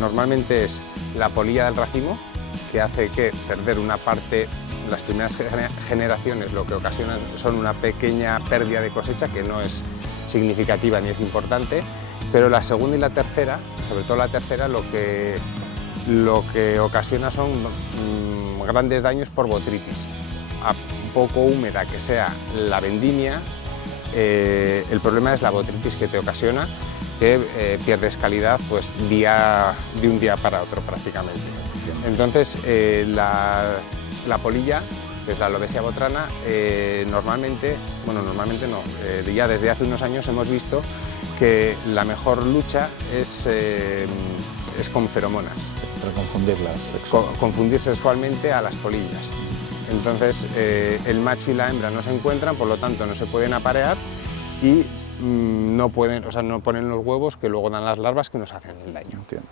normalmente es la polilla del racimo, que hace que perder una parte, las primeras generaciones lo que ocasionan son una pequeña pérdida de cosecha que no es significativa ni es importante, pero la segunda y la tercera, sobre todo la tercera, lo que ocasiona son grandes daños por botrytis. A poco húmeda que sea la vendimia, el problema es la botrytis que te ocasiona, que pierdes calidad pues, de un día para otro prácticamente. Entonces la polilla, que es la Alobesia botrana, normalmente no, ya desde hace unos años hemos visto que la mejor lucha es con feromonas. Para confundirlas. Confundir sexualmente a las polillas. Entonces el macho y la hembra no se encuentran, por lo tanto no se pueden aparear y no ponen los huevos que luego dan las larvas que nos hacen el daño. Entiendo.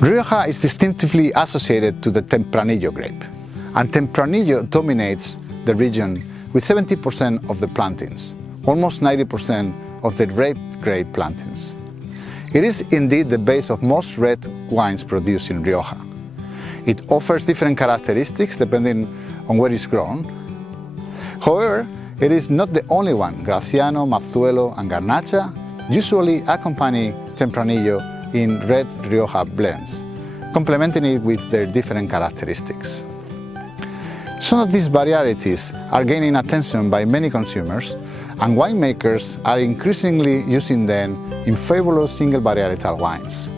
Rioja is distinctively associated to the Tempranillo grape, and Tempranillo dominates the region with 70% of the plantings, almost 90% of the red grape plantings. It is indeed the base of most red wines produced in Rioja. It offers different characteristics depending on where it's grown. However, it is not the only one. Graciano, Mazzuelo and Garnacha usually accompany Tempranillo in red Rioja blends, complementing it with their different characteristics. Some of these varieties are gaining attention by many consumers, and winemakers are increasingly using them in fabulous single varietal wines.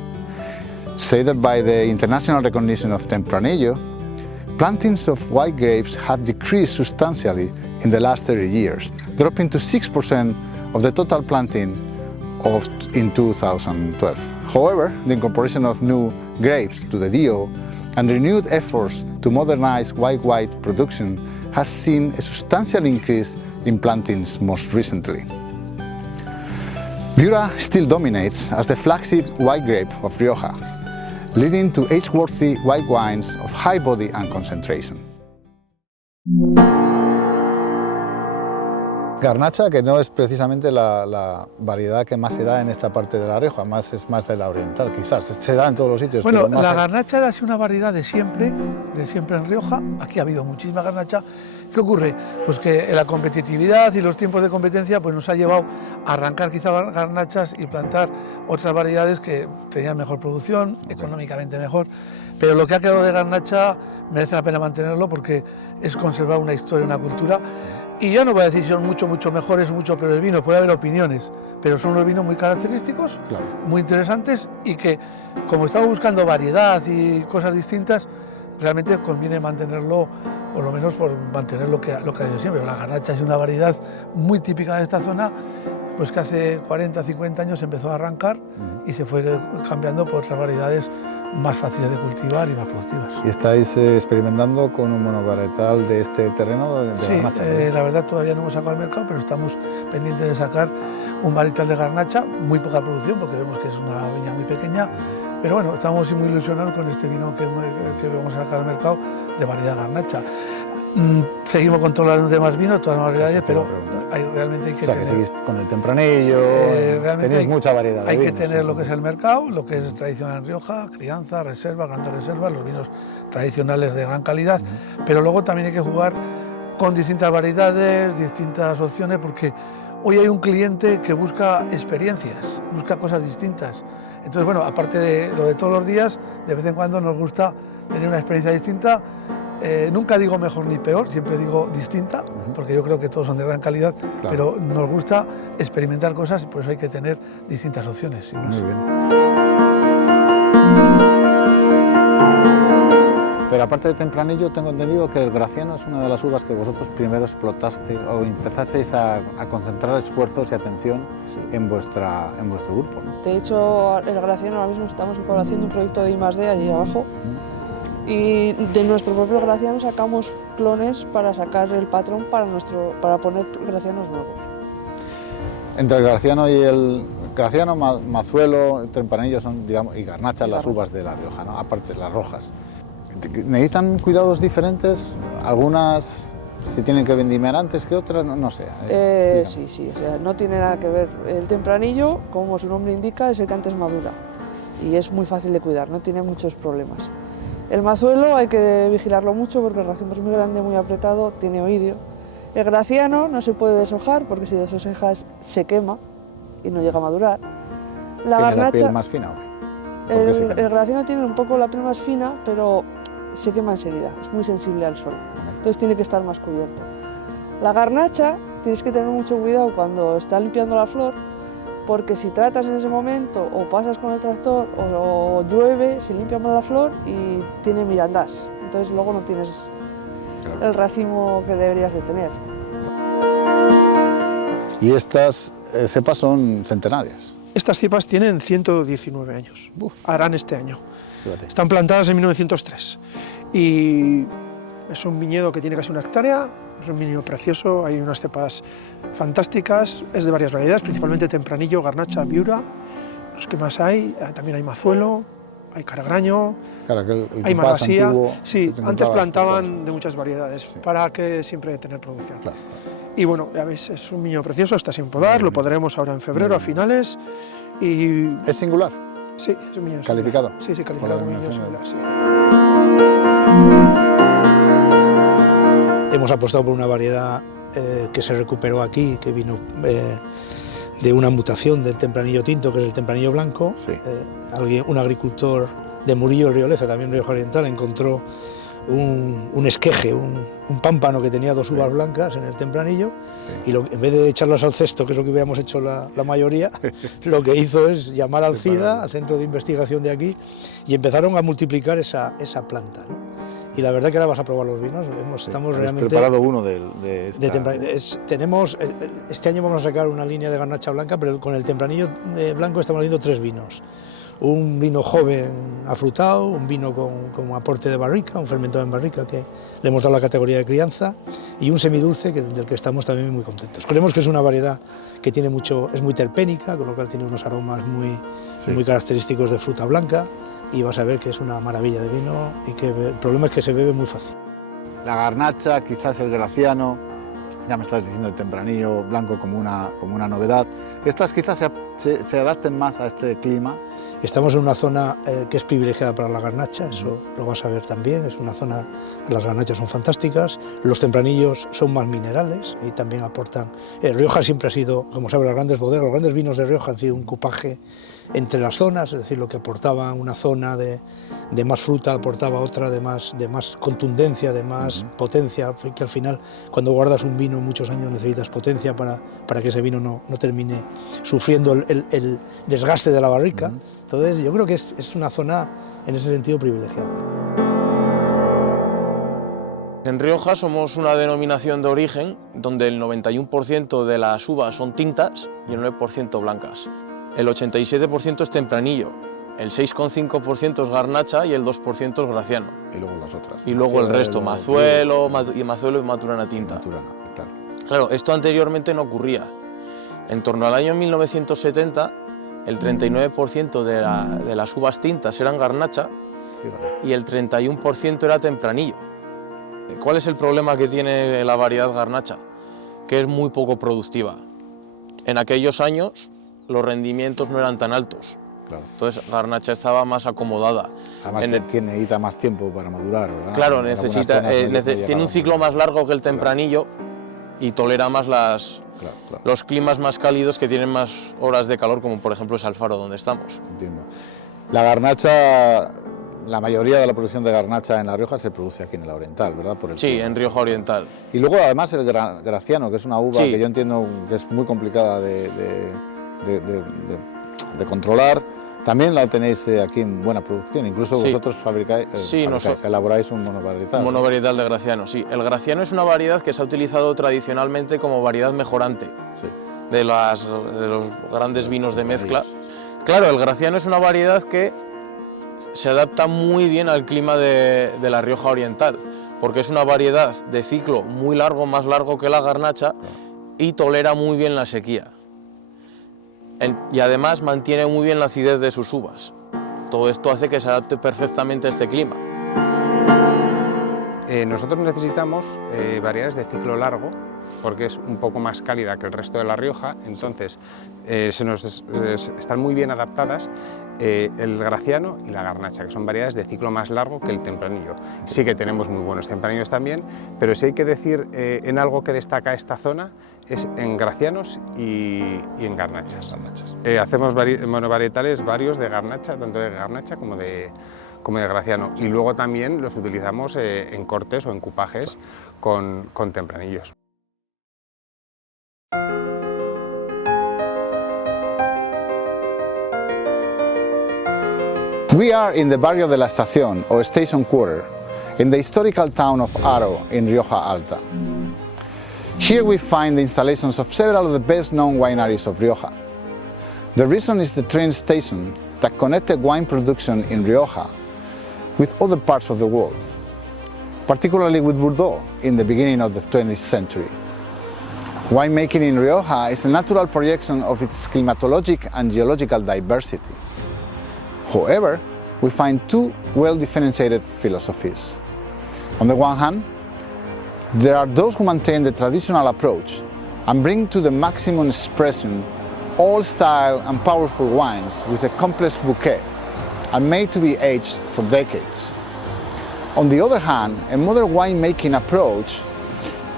Shaded by the international recognition of Tempranillo, plantings of white grapes have decreased substantially in the last 30 years, dropping to 6% of the total planting in 2012. However, the incorporation of new grapes to the DO and renewed efforts to modernize white wine production has seen a substantial increase in plantings most recently. Jura still dominates as the flagship white grape of Rioja, leading to age-worthy white wines of high body and concentration. Garnacha, que no es precisamente la variedad que más se da en esta parte de La Rioja, es más de la oriental, quizás. Se da en todos los sitios. Bueno, la garnacha era así una variedad de siempre en Rioja. Aquí ha habido muchísima garnacha ¿Qué ocurre? Pues que la competitividad y los tiempos de competencia pues nos ha llevado a arrancar quizá garnachas y plantar otras variedades que tenían mejor producción, económicamente mejor, pero lo que ha quedado de garnacha merece la pena mantenerlo porque es conservar una historia, una cultura, y ya no voy a decir si son mucho mejores o mucho peores vinos, puede haber opiniones, pero son unos vinos muy característicos, muy interesantes y que, como estamos buscando variedad y cosas distintas, realmente conviene mantenerlo, por lo menos por mantener lo que ha hecho siempre. La garnacha es una variedad muy típica de esta zona, pues que hace 40, 50 años empezó a arrancar y se fue cambiando por otras variedades más fáciles de cultivar y más productivas. ¿Y estáis experimentando con un monovarietal de este terreno de sí, garnacha? La verdad todavía no hemos sacado al mercado, pero estamos pendientes de sacar un varietal de garnacha, muy poca producción porque vemos que es una viña muy pequeña, pero bueno, estamos muy ilusionados con este vino que vamos a sacar al mercado de variedad garnacha. Seguimos con todos los demás vinos, todas las variedades, pero realmente hay que tener... que seguís con el tempranillo, tenéis mucha variedad de Hay vinos, que tener lo que es el mercado, lo que es tradicional en Rioja, crianza, reserva, grandes reservas, los vinos tradicionales de gran calidad, pero luego también hay que jugar con distintas variedades, distintas opciones, porque hoy hay un cliente que busca experiencias, busca cosas distintas. Entonces, bueno, aparte de lo de todos los días, de vez en cuando nos gusta tener una experiencia distinta. Nunca digo mejor ni peor, siempre digo distinta, porque yo creo que todos son de gran calidad, pero nos gusta experimentar cosas y por eso hay que tener distintas opciones. Sin más. Muy bien. Pero aparte de tempranillo, tengo entendido que el graciano es una de las uvas que vosotros primero explotaste o empezasteis a concentrar esfuerzos y atención en vuestro grupo, ¿no? De hecho, el graciano ahora mismo estamos haciendo un proyecto de I+D allí abajo. Y de nuestro propio graciano sacamos clones para sacar el patrón para poner gracianos nuevos. Entre el graciano y el graciano, mazuelo, tempranillo son, digamos, y garnacha las uvas de La Rioja, ¿no? Aparte las rojas. ¿Necesitan cuidados diferentes? Algunas si tienen que vendimiar antes que otras, no sé. Sí, o sea, no tiene nada que ver. El tempranillo, como su nombre indica, es el que antes madura y es muy fácil de cuidar, no tiene muchos problemas. El mazuelo hay que vigilarlo mucho porque el racimo es muy grande, muy apretado, tiene oidio. El graciano no se puede deshojar porque si deshojas se quema y no llega a madurar. La garnacha, ¿la piel más fina? El graciano tiene un poco la piel más fina, pero se quema enseguida, es muy sensible al sol, entonces tiene que estar más cubierto. La garnacha tienes que tener mucho cuidado cuando está limpiando la flor, porque si tratas en ese momento o pasas con el tractor o llueve, se limpia mal la flor y tiene mirandás. Entonces luego no tienes el racimo que deberías de tener. ¿Y estas cepas son centenarias? Estas cepas tienen 119 años, harán este año. Fíjate. Están plantadas en 1903 y es un viñedo que tiene casi 1 hectárea. Es un viñedo precioso, hay unas cepas fantásticas, es de varias variedades, principalmente tempranillo, garnacha, viura, los que más hay, también hay mazuelo, hay caragraño, hay malasía. Sí, antes plantaban de muchas variedades, para que siempre tener producción. Claro. Y bueno, ya veis, es un viñedo precioso, está sin podar, lo podremos ahora en febrero, a finales. Y... ¿Es singular? Sí, es un viñedo ¿Calificado? singular. Sí, calificado como viñedo singular, sí. Hemos apostado por una variedad que se recuperó aquí, que vino de una mutación del tempranillo tinto, que es el tempranillo blanco. Sí. Un agricultor de Murillo, Rioleza, también Rioja Oriental, encontró un esqueje, un pámpano que tenía 2 uvas blancas en el tempranillo, y en vez de echarlas al cesto, que es lo que hubiéramos hecho la mayoría, lo que hizo es llamar al CIDA, al centro de investigación de aquí, y empezaron a multiplicar esa planta, ¿no? Y la verdad que ahora vas a probar los vinos, estamos realmente... preparado uno de este año vamos a sacar una línea de garnacha blanca, pero con el tempranillo blanco estamos haciendo 3 vinos. Un vino joven afrutado, un vino con aporte de barrica, un fermentado en barrica que le hemos dado la categoría de crianza, y un semidulce del que estamos también muy contentos. Creemos que es una variedad que tiene es muy terpénica, con lo cual tiene unos aromas muy característicos de fruta blanca, y vas a ver que es una maravilla de vino y que el problema es que se bebe muy fácil. La garnacha, quizás el graciano, ya me estás diciendo el tempranillo blanco como una novedad. Estas quizás se adapten más a este clima. Estamos en una zona que es privilegiada para la garnacha, eso lo vas a ver también, es una zona, las garnachas son fantásticas, los tempranillos son más minerales y también aportan. Rioja siempre ha sido, como sabes, las grandes bodegas, los grandes vinos de Rioja han sido un cupaje entre las zonas, es decir, lo que aportaba una zona de más fruta aportaba otra de más contundencia, de más potencia, que al final cuando guardas un vino muchos años necesitas potencia para que ese vino no termine sufriendo el desgaste de la barrica. Entonces yo creo que es una zona en ese sentido privilegiada. En Rioja somos una denominación de origen donde el 91% de las uvas son tintas y el 9% blancas. El 87% es tempranillo, el 6,5% es garnacha y el 2% es graciano. Y luego las otras. Y luego el resto, mazuelo y maturana tinta. Claro, esto anteriormente no ocurría. En torno al año 1970, el 39% de las uvas tintas eran garnacha y el 31% era tempranillo. ¿Cuál es el problema que tiene la variedad garnacha? Que es muy poco productiva. En aquellos años los rendimientos no eran tan altos. Claro. Entonces garnacha estaba más acomodada. Además necesita más tiempo para madurar, ¿verdad? Claro, tiene un ciclo más largo que el tempranillo y tolera más los climas más cálidos que tienen más horas de calor, como por ejemplo es Alfaro, donde estamos. Entiendo. La garnacha, la mayoría de la producción de garnacha en La Rioja se produce aquí en el Oriental, ¿verdad? Sí, en Rioja Oriental. Y luego además el graciano, que es una uva que yo entiendo que es muy complicada de controlar, también la tenéis aquí en buena producción, incluso vosotros elaboráis un monovarietal. Un monovarietal de graciano, sí. El graciano es una variedad que se ha utilizado tradicionalmente como variedad mejorante de los grandes vinos de mezcla. Claro, el graciano es una variedad que se adapta muy bien al clima de la Rioja Oriental, porque es una variedad de ciclo muy largo, más largo que la garnacha, y tolera muy bien la sequía. Y además mantiene muy bien la acidez de sus uvas. Todo esto hace que se adapte perfectamente a este clima. Nosotros necesitamos variedades de ciclo largo, porque es un poco más cálida que el resto de La Rioja, entonces están muy bien adaptadas el graciano y la garnacha, que son variedades de ciclo más largo que el tempranillo. Sí que tenemos muy buenos tempranillos también, pero si hay que decir en algo que destaca esta zona, es en gracianos y en garnachas. Hacemos monovarietales varios de garnacha, tanto de garnacha como de graciano, y luego también los utilizamos en cortes o en cupajes con tempranillos. We are in the barrio de la Estación, or Station Quarter, in the historical town of Haro in Rioja Alta. Here we find the installations of several of the best-known wineries of Rioja. The reason is the train station that connected wine production in Rioja with other parts of the world, particularly with Bordeaux in the beginning of the 20th century. Winemaking in Rioja is a natural projection of its climatologic and geological diversity. However, we find two well-differentiated philosophies. On the one hand, there are those who maintain the traditional approach and bring to the maximum expression all style and powerful wines with a complex bouquet and made to be aged for decades. On the other hand, a modern winemaking approach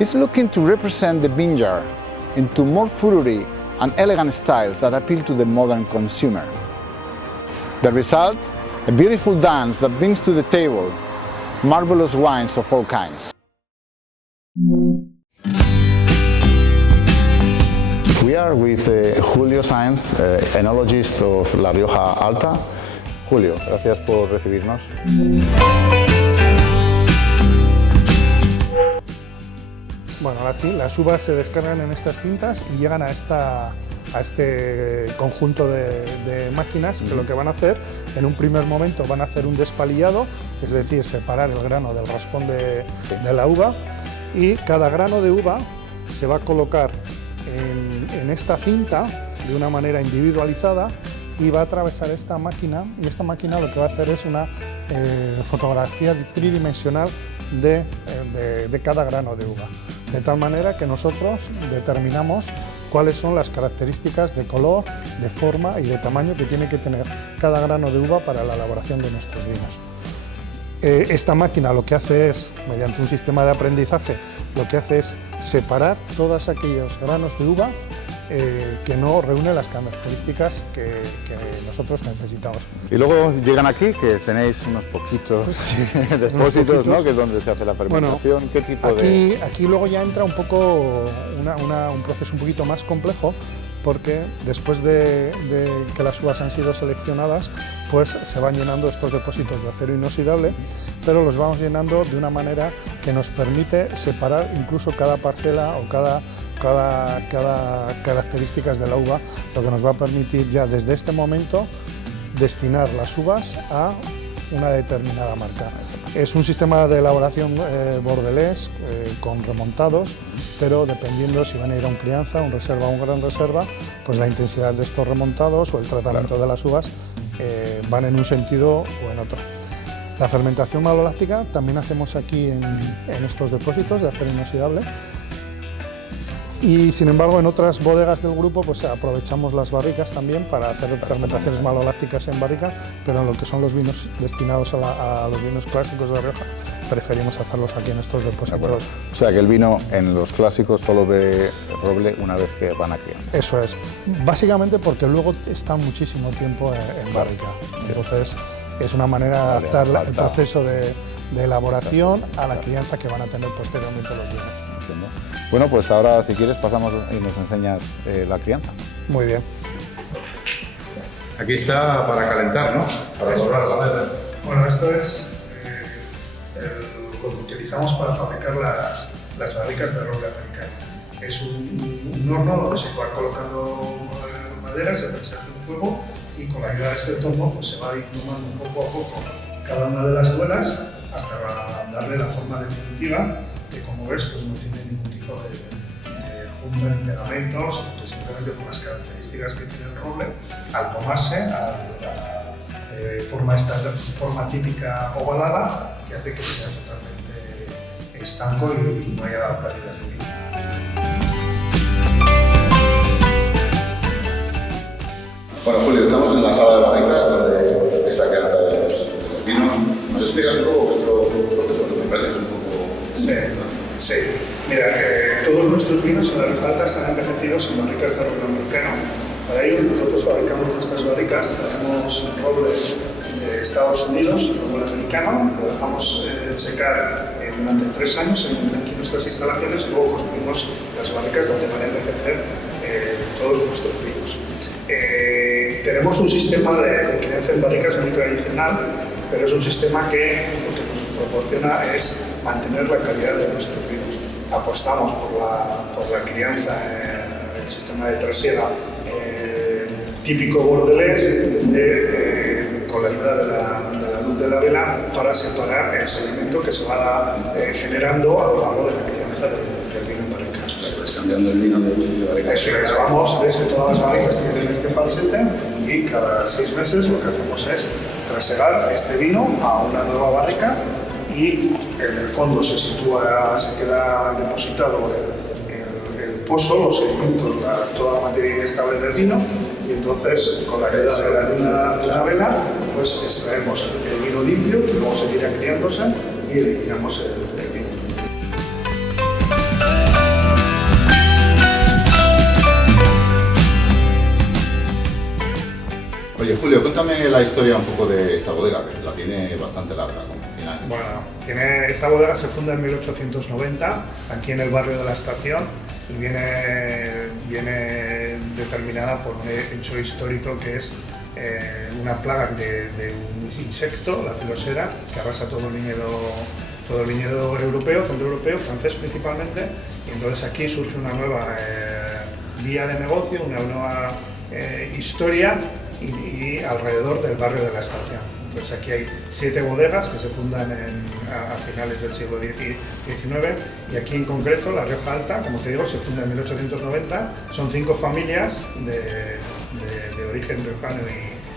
is looking to represent the vineyard into more fruity and elegant styles that appeal to the modern consumer. The result, a beautiful dance that brings to the table marvelous wines of all kinds. We are with Julio Sáenz, enologist of La Rioja Alta. Julio, gracias por recibirnos. Bueno, las uvas se descargan en estas cintas y llegan a este conjunto de máquinas que lo que van a hacer, en un primer momento van a hacer un despalillado, es decir, separar el grano del raspón de la uva, y cada grano de uva se va a colocar en esta cinta de una manera individualizada y va a atravesar esta máquina, y esta máquina lo que va a hacer es una fotografía tridimensional de cada grano de uva. de tal manera que nosotros determinamos cuáles son las características de color, de forma y de tamaño que tiene que tener cada grano de uva para la elaboración de nuestros vinos. Esta máquina lo que hace es, mediante un sistema de aprendizaje, lo que hace es separar todos aquellos granos de uva que no reúnen las características que nosotros necesitamos. Y luego llegan aquí, que tenéis unos poquitos depósitos, ¿no? Que es donde se hace la fermentación. Bueno, ¿qué tipo aquí luego ya entra un poco un proceso un poquito más complejo, porque después de que las uvas han sido seleccionadas, pues se van llenando estos depósitos de acero inoxidable, pero los vamos llenando de una manera que nos permite separar incluso cada parcela o cada características de la uva, lo que nos va a permitir ya desde este momento destinar las uvas a una determinada marca. Es un sistema de elaboración bordelés con remontados, pero dependiendo si van a ir a un crianza, un reserva o un gran reserva, pues la intensidad de estos remontados o el tratamiento de las uvas van en un sentido o en otro. La fermentación maloláctica también hacemos aquí en estos depósitos de acero inoxidable. Y sin embargo en otras bodegas del grupo pues aprovechamos las barricas también para hacer fermentaciones malolácticas en barrica, pero en lo que son los vinos destinados a los vinos clásicos de Rioja preferimos hacerlos aquí en estos depósitos. O sea que el vino en los clásicos solo ve roble una vez que van a criar. Eso es, básicamente porque luego están muchísimo tiempo en barrica, entonces es una manera de adaptar el proceso de elaboración a la crianza que van a tener posteriormente los vinos. Bueno, pues ahora si quieres pasamos y nos enseñas la crianza. Muy bien. Aquí está para calentar, ¿no? Para borrar la madera. Bueno, esto es lo que utilizamos para fabricar las barricas de roble americano. Es un horno donde se va colocando madera, se hace un fuego y con la ayuda de este torno pues, se va inhumando poco a poco cada una de las duelas hasta darle la forma definitiva, que como ves pues no tiene ningún tipo de junta ni pegamento, sino que simplemente por las características que tiene el roble, al tomarse a la forma típica ovalada, que hace que sea totalmente estanco y no haya pérdidas de vino. Bueno, Julio, estamos en la sala de barricas donde es la crianza de los vinos. ¿Nos explicas un poco vuestro proceso? Me parece que es un poco... Sí. Mira, todos nuestros vinos en la Rioja Alta están envejecidos en barricas de roble americano. Para ello nosotros fabricamos nuestras barricas, traemos roble de Estados Unidos, roble americano, lo dejamos secar durante 3 años aquí en nuestras instalaciones y luego construimos las barricas donde van a envejecer todos nuestros vinos. Tenemos un sistema de crianza en barricas muy tradicional, pero es un sistema que lo que nos proporciona es mantener la calidad de nuestros vinos. Apostamos por la crianza, el sistema de trasiega típico bordelés, con la ayuda de la luz de la vela para separar el sedimento que se va generando a lo largo de la crianza del vino en barrica. O sea, que vais cambiando el vino de barrica. Eso es, vamos, ves que todas las barricas tienen este falsete y cada 6 meses lo que hacemos es trasegar este vino a una nueva barrica y en el fondo se queda depositado el pozo, los sedimentos, toda la materia inestable del vino y entonces con la ayuda de una vela pues extraemos el vino limpio que luego seguirá criándose y eliminamos el vino. Oye, Julio, cuéntame la historia un poco de esta bodega, que la tiene bastante larga, como 100 años. Bueno, esta bodega se funda en 1890, aquí en el barrio de la Estación, y viene determinada por un hecho histórico que es una plaga de un insecto, la filosera, que arrasa todo el viñedo europeo, centroeuropeo, francés principalmente, y entonces aquí surge una nueva vía de negocio, una nueva historia y alrededor del barrio de la Estación. Entonces aquí hay 7 bodegas que se fundan a finales del siglo XIX y aquí en concreto la Rioja Alta, como te digo, se funda en 1890, son 5 familias de origen riojano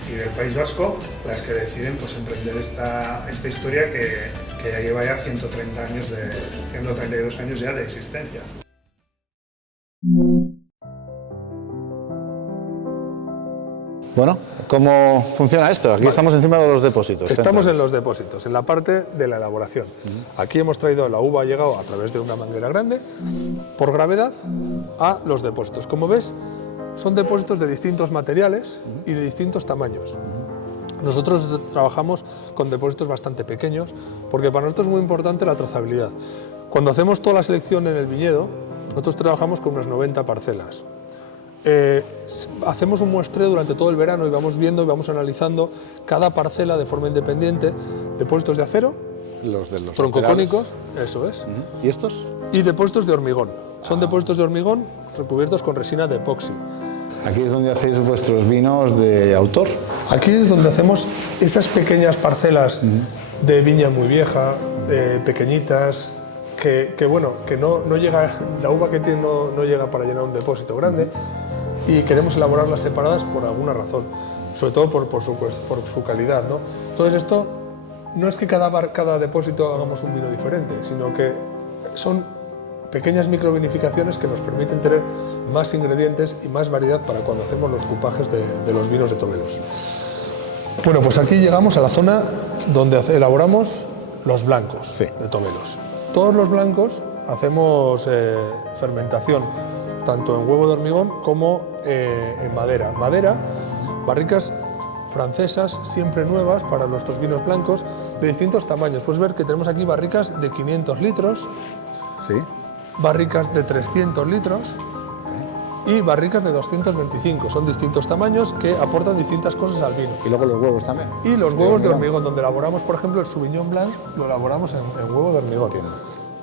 y del País Vasco las que deciden pues, emprender esta historia que ya lleva ya 132 años ya de existencia. Bueno, ¿cómo funciona esto? Aquí estamos encima de los depósitos. Estamos en los depósitos, en la parte de la elaboración. Aquí hemos traído, la uva ha llegado a través de una manguera grande, por gravedad, a los depósitos. Como ves, son depósitos de distintos materiales y de distintos tamaños. Nosotros trabajamos con depósitos bastante pequeños, porque para nosotros es muy importante la trazabilidad. Cuando hacemos toda la selección en el viñedo, nosotros trabajamos con unas 90 parcelas. Hacemos un muestreo durante todo el verano y vamos viendo y vamos analizando cada parcela de forma independiente, depósitos de acero, los de los troncocónicos, eso es. ¿Y estos? Y depósitos de hormigón. Son depósitos de hormigón recubiertos con resina de epoxi. Aquí es donde hacéis vuestros vinos de autor. Aquí es donde hacemos esas pequeñas parcelas de viña muy vieja, pequeñitas, que no llega, la uva que tiene no llega para llenar un depósito grande, y queremos elaborarlas separadas por alguna razón, sobre todo por su calidad, ¿no? Entonces esto no es que cada depósito hagamos un vino diferente, sino que son pequeñas microvinificaciones que nos permiten tener más ingredientes y más variedad para cuando hacemos los cupajes de los vinos de Tobelos. Bueno, pues aquí llegamos a la zona donde elaboramos los blancos de Tobelos. Todos los blancos hacemos fermentación tanto en huevo de hormigón como en madera. Madera, barricas francesas, siempre nuevas para nuestros vinos blancos, de distintos tamaños. Puedes ver que tenemos aquí barricas de 500 litros, barricas de 300 litros y barricas de 225. Son distintos tamaños que aportan distintas cosas al vino. Y luego los huevos también. Y los huevos de hormigón, donde elaboramos, por ejemplo, el Sauvignon Blanc, lo elaboramos en huevo de hormigón.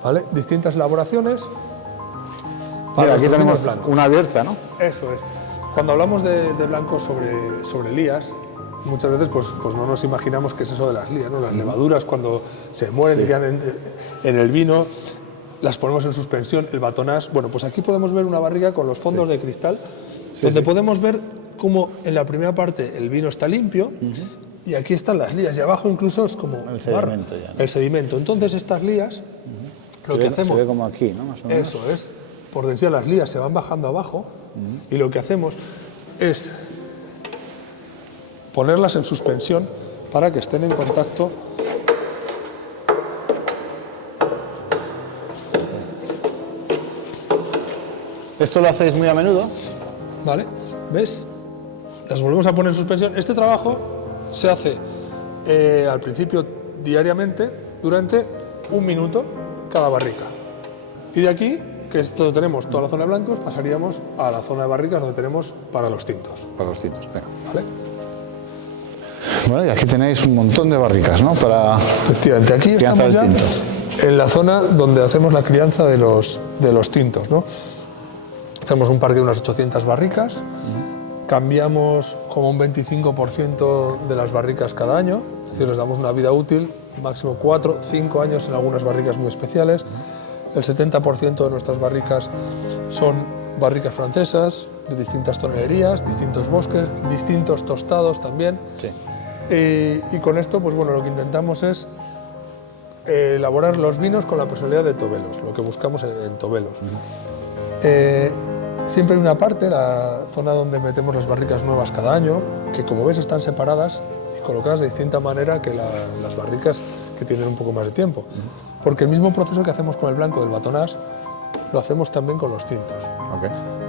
¿Vale? Distintas elaboraciones. Mira, aquí tenemos una abierta, ¿no? Eso es. Cuando hablamos de blancos sobre lías, muchas veces pues no nos imaginamos qué es eso de las lías, ¿no? Las levaduras cuando se mueren y quedan en el vino, las ponemos en suspensión, el batonage. Bueno, pues aquí podemos ver una barrica con los fondos de cristal, donde podemos ver cómo en la primera parte el vino está limpio y aquí están las lías, y abajo incluso es como el sedimento, ya, ¿no? El sedimento. Entonces estas lías, lo que hacemos... Se ve como aquí, ¿no? Más o menos. Eso es. Por densidad las lías se van bajando abajo y lo que hacemos es ponerlas en suspensión para que estén en contacto. ¿Esto lo hacéis muy a menudo? Vale, ¿ves? Las volvemos a poner en suspensión. Este trabajo se hace al principio diariamente durante 1 minuto cada barrica. Y de aquí, que esto tenemos toda la zona de blancos, pasaríamos a la zona de barricas donde tenemos para los tintos. Para los tintos, venga. ¿Vale? Bueno, y aquí tenéis un montón de barricas, ¿no? Para efectivamente, aquí estamos ya en la zona donde hacemos la crianza de los tintos, ¿no? Tenemos un parque de unas 800 barricas, cambiamos como un 25% de las barricas cada año, es decir, les damos una vida útil, máximo 4 o 5 años en algunas barricas muy especiales. El 70% de nuestras barricas son barricas francesas, de distintas tonelerías, distintos bosques, distintos tostados también. Y con esto, pues bueno, lo que intentamos es elaborar los vinos con la personalidad de Tobelos, lo que buscamos en Tobelos. Siempre hay una parte, la zona donde metemos las barricas nuevas cada año, que como ves están separadas y colocadas de distinta manera que las barricas que tienen un poco más de tiempo. Porque el mismo proceso que hacemos con el blanco del batonage lo hacemos también con los tintos.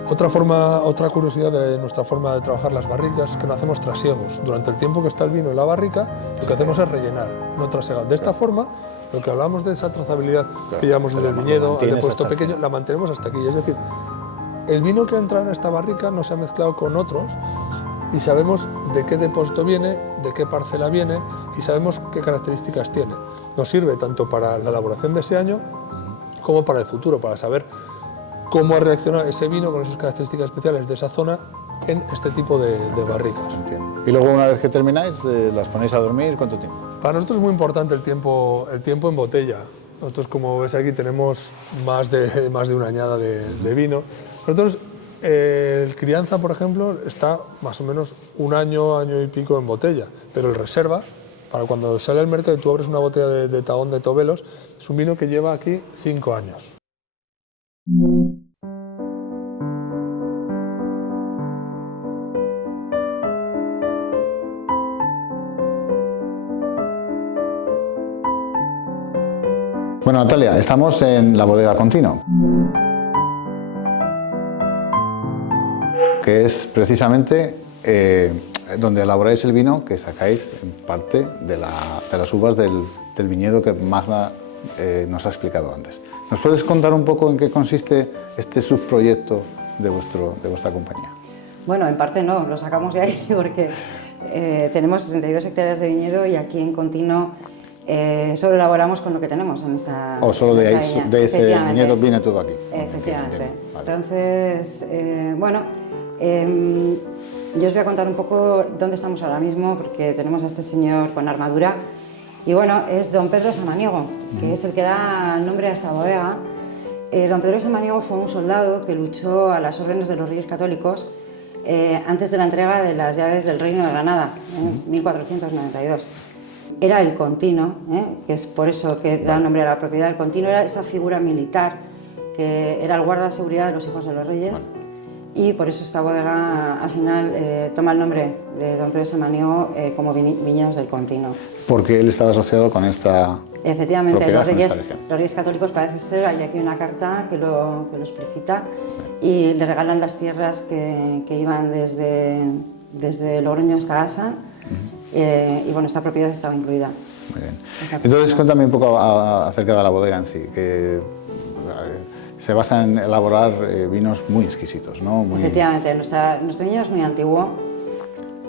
Otra curiosidad de nuestra forma de trabajar las barricas es que no hacemos trasiegos. Durante el tiempo que está el vino en la barrica, lo que hacemos es rellenar, no trasegar. De esta forma, lo que hablamos de esa trazabilidad que llevamos desde el viñedo al depósito pequeño, la mantenemos hasta aquí. Es decir, el vino que entra en esta barrica no se ha mezclado con otros y sabemos de qué depósito viene, de qué parcela viene y sabemos qué características tiene. Nos sirve tanto para la elaboración de ese año como para el futuro, para saber cómo ha reaccionado ese vino con esas características especiales de esa zona en este tipo de barricas. Entiendo. Y luego, una vez que termináis, las ponéis a dormir, ¿cuánto tiempo? Para nosotros es muy importante el tiempo en botella. Nosotros, como ves aquí, tenemos más de una añada de vino. Nosotros el crianza, por ejemplo, está más o menos un año, año y pico en botella, pero el reserva, para cuando sale al mercado y tú abres una botella de Tahón de Tobelos, es un vino que lleva aquí 5 años. Bueno, Natalia, estamos en la bodega Contino, que es precisamente donde elaboráis el vino que sacáis en parte de las uvas del viñedo que Magda nos ha explicado antes. ¿Nos puedes contar un poco en qué consiste este subproyecto de vuestra compañía? Bueno, en parte no, lo sacamos de ahí porque tenemos 62 hectáreas de viñedo y aquí en Contino solo elaboramos con lo que tenemos en esta ¿O solo de ese viñedo viene todo aquí? Efectivamente. Bien, vale. Entonces, bueno, yo os voy a contar un poco dónde estamos ahora mismo, porque tenemos a este señor con armadura. Y bueno, es don Pedro Samaniego, que es el que da nombre a esta bodega. Don Pedro Samaniego fue un soldado que luchó a las órdenes de los Reyes Católicos antes de la entrega de las llaves del Reino de Granada, en 1492. Era el contino, que es por eso que da nombre a la propiedad. El contino era esa figura militar que era el guarda de seguridad de los hijos de los reyes, y por eso esta bodega al final toma el nombre de don Pedro Samaniego como viñedos del contino. Porque él estaba asociado con esta Efectivamente, propiedad, los reyes católicos parece ser, hay aquí una carta que lo explicita, y le regalan las tierras que iban desde Logroño hasta Asa. Y bueno, esta propiedad estaba incluida. Muy bien. Entonces, cuéntame un poco acerca de la bodega en sí, que se basa en elaborar vinos muy exquisitos, ¿no? Efectivamente, nuestro viñedo es muy antiguo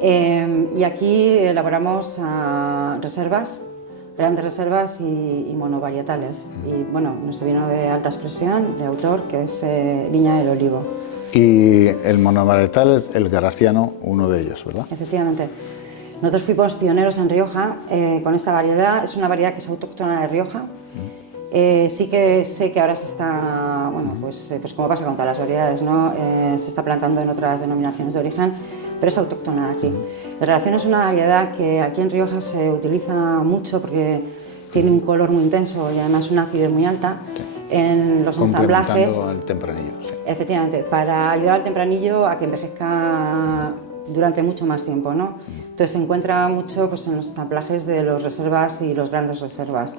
y aquí elaboramos reservas, grandes reservas y monovarietales. Y bueno, nuestro vino de alta expresión, de autor, que es Viña del Olivo. Y el monovarietal es el Graciano, uno de ellos, ¿verdad? Efectivamente. Nosotros fuimos pioneros en Rioja con esta variedad. Es una variedad que es autóctona de Rioja. Sí que sé que ahora se está, bueno, pues como pasa con todas las variedades, ¿no? Se está plantando en otras denominaciones de origen, pero es autóctona aquí. El Regulacion es una variedad que aquí en Rioja se utiliza mucho porque tiene un color muy intenso y además una acidez muy alta. Sí. En los ensamblajes, complementando al tempranillo. Sí. Efectivamente, para ayudar al tempranillo a que envejezca durante mucho más tiempo, ¿no? Entonces se encuentra mucho pues, en los ensamblajes de los reservas y los grandes reservas.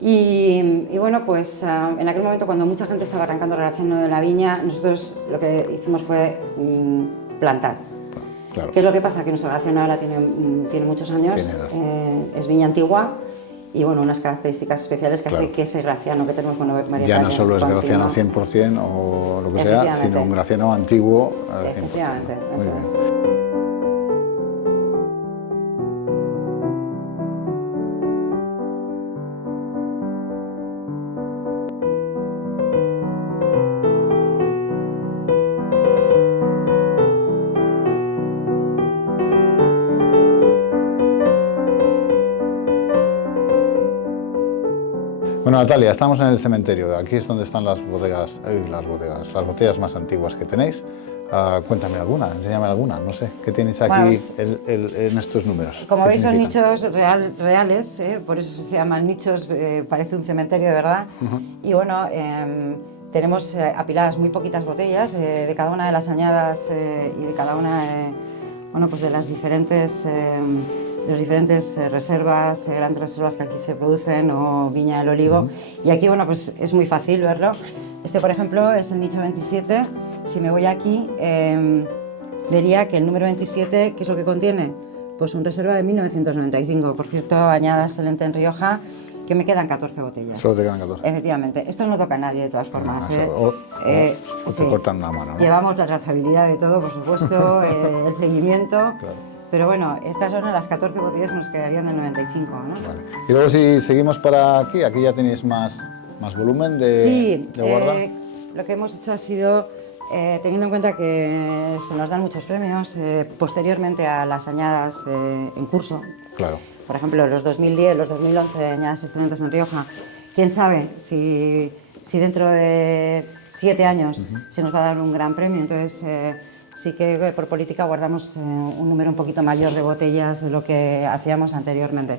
Y bueno, pues en aquel momento cuando mucha gente estaba arrancando Regulacion de la viña, nosotros lo que hicimos fue plantar. Claro. ¿Qué es lo que pasa? Que nuestra Regulacion ahora tiene muchos años, es viña antigua y bueno, unas características especiales que hace que ese graciano que tenemos con variedad. Ya no solo es graciano 100% o lo que sea, sino un graciano antiguo al 100%. Efectivamente, eso es. Bueno, Natalia, estamos en el cementerio. Aquí es donde están las botellas más antiguas que tenéis. Cuéntame alguna, enséñame alguna, no sé, ¿qué tenéis aquí en estos números? Como veis son nichos reales, por eso se llaman nichos, parece un cementerio de verdad. Y bueno, tenemos apiladas muy poquitas botellas de cada una de las añadas y de cada una pues de las diferentes reservas, grandes reservas que aquí se producen, o Viña del Olivo. Y aquí, bueno, pues es muy fácil verlo. Este, por ejemplo, es el nicho 27. Si me voy aquí, vería que el número 27, ¿qué es lo que contiene? Pues un reserva de 1995. Por cierto, añada excelente en Rioja, que me quedan 14 botellas. Solo te quedan 14. Efectivamente. Esto no toca a nadie, de todas formas. O te cortan una mano, ¿no? Llevamos la trazabilidad de todo, por supuesto, el seguimiento. Claro. Pero bueno, estas son las 14 botellas que nos quedarían del 95, ¿no? Vale. Y luego si seguimos para aquí ya tenéis más volumen de guarda. Lo que hemos hecho ha sido, teniendo en cuenta que se nos dan muchos premios posteriormente a las añadas en curso. Claro. Por ejemplo, los 2010, los 2011, añadas excelentes en Rioja. Quién sabe si si dentro de 7 años se nos va a dar un gran premio. Entonces, sí que por política guardamos un número un poquito mayor de botellas de lo que hacíamos anteriormente.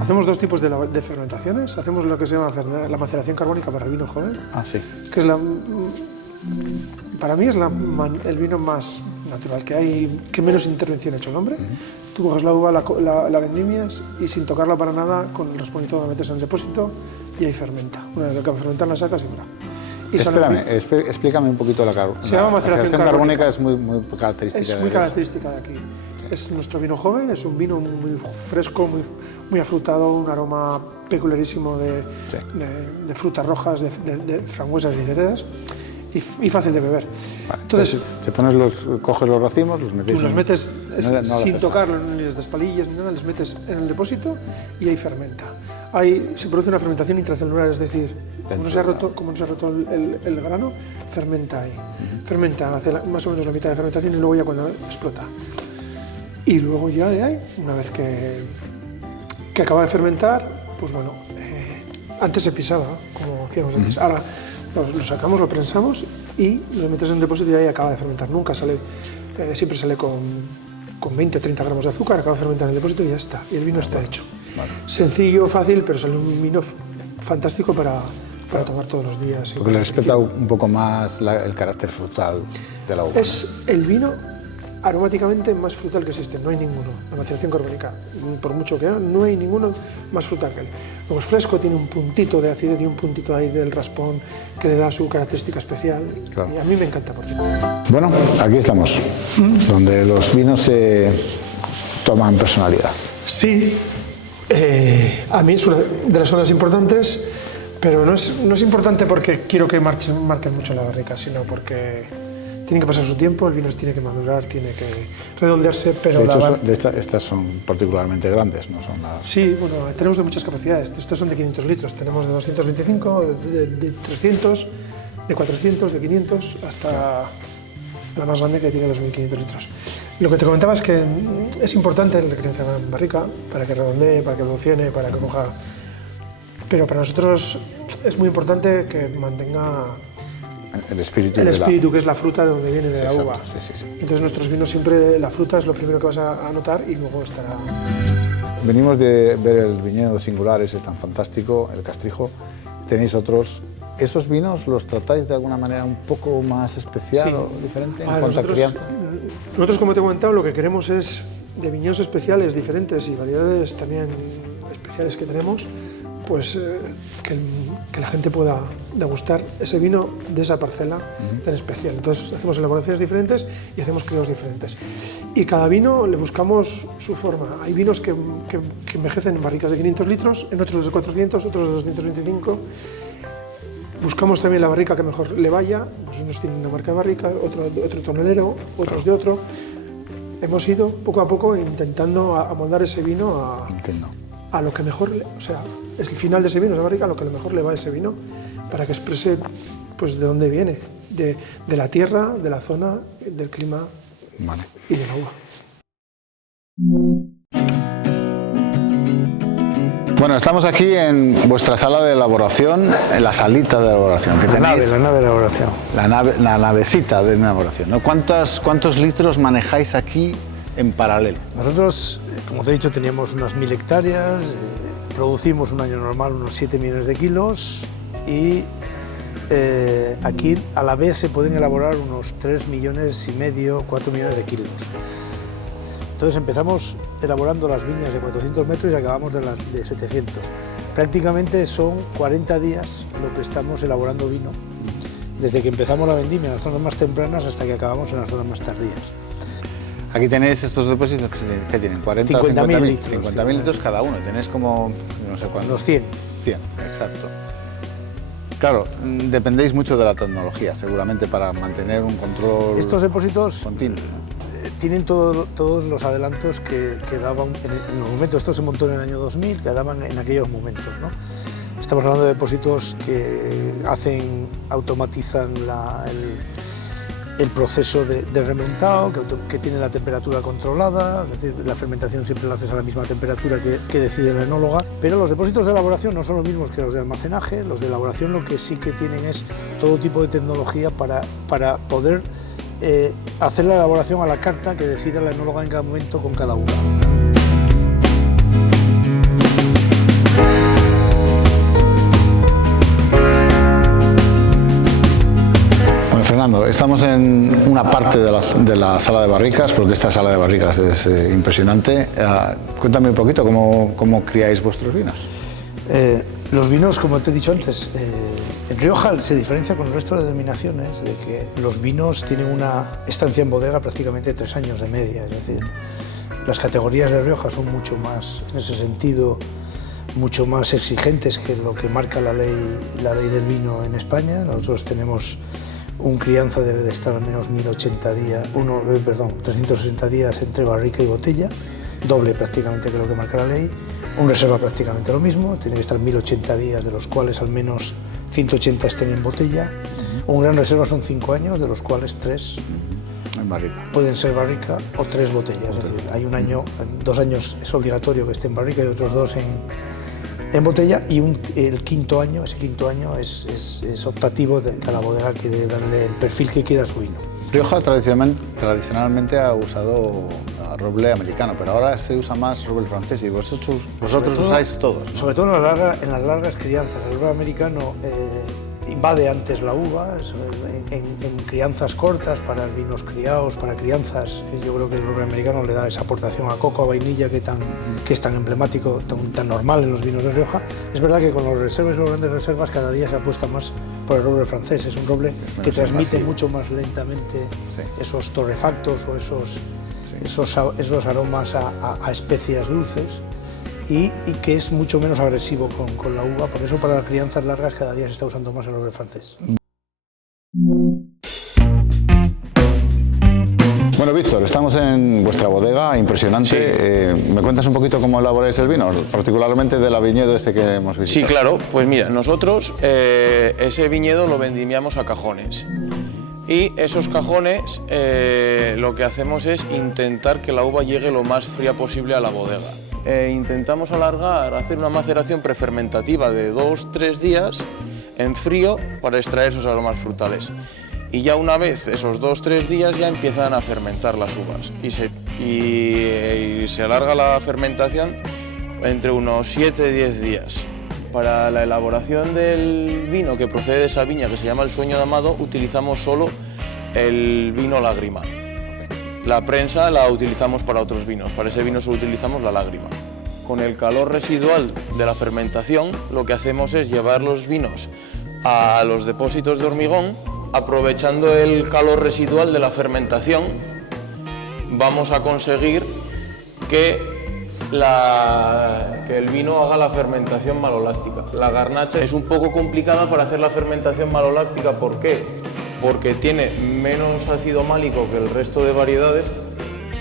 Hacemos dos tipos de fermentaciones. Hacemos lo que se llama la maceración carbónica para el vino joven. Ah, sí. Que es para mí es el vino más natural que hay, que menos intervención ha hecho el hombre. Tú coges la uva, la vendimias y sin tocarla para nada, con el rasponito la metes en el depósito y ahí fermenta. Una vez que acaba de fermentar la sacas y fuera. Espérame, explícame un poquito la carbónica. Se llama maceración carbónica. Es muy característica. Es muy característica de aquí. Es nuestro vino joven, es un vino muy fresco, muy afrutado, un aroma peculiarísimo de frutas rojas, de frambuesas y ceredas, y fácil de beber. Vale, entonces, coges los racimos, los metes. Los metes sin tocarlo, ni les despalillas ni nada, les metes en el depósito y ahí fermenta. Ahí se produce una fermentación intracelular, es decir, como no se ha roto el grano, fermenta ahí. Fermenta, hace más o menos la mitad de fermentación y luego ya cuando explota. Y luego ya de ahí, una vez que acaba de fermentar, pues bueno, antes se pisaba, como hacíamos antes. Ahora lo sacamos, lo prensamos y lo metes en el depósito y ahí acaba de fermentar. Nunca sale, siempre sale con 20 o 30 gramos de azúcar, acaba de fermentar en el depósito y ya está. Y el vino está hecho. Vale. Sencillo, fácil, pero sale un vino fantástico para tomar todos los días. Porque le respeta un poco más el carácter frutal de la uva. Es el vino aromáticamente más frutal que existe, no hay ninguno. La maceración carbónica, por mucho que no hay ninguno más frutal que él. Luego es fresco, tiene un puntito de acidez y un puntito ahí del raspón que le da su característica especial. Claro. Y a mí me encanta, por cierto. Bueno, aquí estamos, donde los vinos se toman personalidad. Sí, a mí es una de las zonas importantes, pero no es importante porque quiero que marquen mucho la barrica, sino porque tiene que pasar su tiempo, el vino tiene que madurar, tiene que redondearse, pero... De hecho, estas son particularmente grandes, ¿no? Son las... Sí, bueno, tenemos de muchas capacidades. Estos son de 500 litros, tenemos de 225, de 300, de 400, de 500, hasta la más grande que tiene 2.500 litros. Lo que te comentaba es que es importante la creencia en barrica para que redondee, para que evolucione, para que coja... Pero para nosotros es muy importante que mantenga el espíritu, que es la fruta de donde viene de la uva. Sí. Entonces nuestros vinos siempre la fruta es lo primero que vas a notar y luego estará... Venimos de ver el viñedo singular ese tan fantástico, el Castrijo. Tenéis otros. ¿Esos vinos los tratáis de alguna manera un poco más especial o diferente en cuanto a crianza? Nosotros, como te he comentado, lo que queremos es de viñedos especiales diferentes y variedades también especiales que tenemos, pues que la gente pueda degustar ese vino de esa parcela tan especial. Entonces hacemos elaboraciones diferentes y hacemos críos diferentes. Y cada vino le buscamos su forma. Hay vinos que envejecen en barricas de 500 litros, en otros de 400, otros de 225. Buscamos también la barrica que mejor le vaya, pues unos tienen una marca de barrica, otro tonelero, otros de otro. Hemos ido poco a poco intentando amoldar ese vino a lo que mejor, o sea, es el final de ese vino, esa barrica, a lo que mejor le va a ese vino, para que exprese pues de dónde viene, de la tierra, de la zona, del clima y de la uva. Bueno, estamos aquí en vuestra sala de elaboración, en la salita de elaboración que tenéis. La nave de elaboración. La navecita de elaboración, ¿no? ¿Cuántos litros manejáis aquí en paralelo? Nosotros, como te he dicho, teníamos unas 1000 hectáreas, producimos un año normal unos 7 millones de kilos y aquí a la vez se pueden elaborar unos 3,5 millones, 4 millones de kilos. Entonces empezamos elaborando las viñas de 400 metros y acabamos de las de 700. Prácticamente son 40 días lo que estamos elaborando vino, desde que empezamos la vendimia en las zonas más tempranas hasta que acabamos en las zonas más tardías. Aquí tenéis estos depósitos que tienen 50.000 litros. 50.000 litros cada uno, tenéis como no sé cuántos. Unos 100. 100, exacto. Claro, dependéis mucho de la tecnología, seguramente, para mantener un control. Estos depósitos continuo. Tienen todos los adelantos que daban en los momentos. Esto se montó en el año 2000, que daban en aquellos momentos, ¿no? Estamos hablando de depósitos que automatizan el proceso de remontado, que tiene la temperatura controlada, es decir, la fermentación siempre la haces a la misma temperatura que decide la enóloga, pero los depósitos de elaboración no son los mismos que los de almacenaje. Los de elaboración lo que sí que tienen es todo tipo de tecnología para poder hacer la elaboración a la carta que decida la enóloga en cada momento con cada uva. Fernando, estamos en una parte de la sala de barricas, porque esta sala de barricas es impresionante. Cuéntame un poquito cómo criáis vuestros vinos. Los vinos, como te he dicho antes, en Rioja se diferencia con el resto de denominaciones de que los vinos tienen una estancia en bodega prácticamente 3 años de media. Es decir, las categorías de Rioja son mucho más, en ese sentido, mucho más exigentes que lo que marca la ley del vino en España. Nosotros tenemos un crianza debe de estar al menos 360 días entre barrica y botella, doble prácticamente que lo que marca la ley. Un reserva prácticamente lo mismo, tiene que estar 1080 días, de los cuales al menos 180 estén en botella. Un gran reserva son 5 años, de los cuales 3 en barrica. Pueden ser barrica o 3 botellas. Es decir, hay 2 años es obligatorio que esté en barrica y otros 2 en botella, y ese quinto año es optativo de cada bodega que debe darle el perfil que quiera a su vino. Rioja tradicionalmente ha usado roble americano, pero ahora se usa más roble francés, y vosotros usáis todos, ¿no? Sobre todo en las largas crianzas. El roble americano invade antes la uva, en crianzas cortas, para vinos criados, para crianzas. Yo creo que el roble americano le da esa aportación a coco, a vainilla, que es tan emblemático, tan normal en los vinos de Rioja. Es verdad que con los reservas y los grandes reservas cada día se apuesta más por el roble francés. Es un roble que transmite mucho más lentamente esos torrefactos o esos aromas a especias dulces, y que es mucho menos agresivo con la uva. Por eso para las crianzas largas cada día se está usando más el roble francés. Bueno, Víctor, estamos en vuestra bodega, impresionante. Sí. ¿Me cuentas un poquito cómo elaboráis el vino, particularmente de la viñedo que hemos visitado? Sí, claro. Pues mira, nosotros ese viñedo lo vendimiamos a cajones. Y esos cajones lo que hacemos es intentar que la uva llegue lo más fría posible a la bodega. Intentamos hacer una maceración prefermentativa de 2-3 días en frío para extraer esos aromas frutales. Y ya una vez esos 2-3 días ya empiezan a fermentar las uvas y se alarga la fermentación entre unos 7-10 días. Para la elaboración del vino que procede de esa viña, que se llama el Sueño de Amado, utilizamos solo el vino lágrima. La prensa la utilizamos para otros vinos, para ese vino solo utilizamos la lágrima. Con el calor residual de la fermentación, lo que hacemos es llevar los vinos a los depósitos de hormigón. Aprovechando el calor residual de la fermentación, vamos a conseguir que el vino haga la fermentación maloláctica. La garnacha es un poco complicada para hacer la fermentación maloláctica. ¿Por qué? Porque tiene menos ácido málico que el resto de variedades.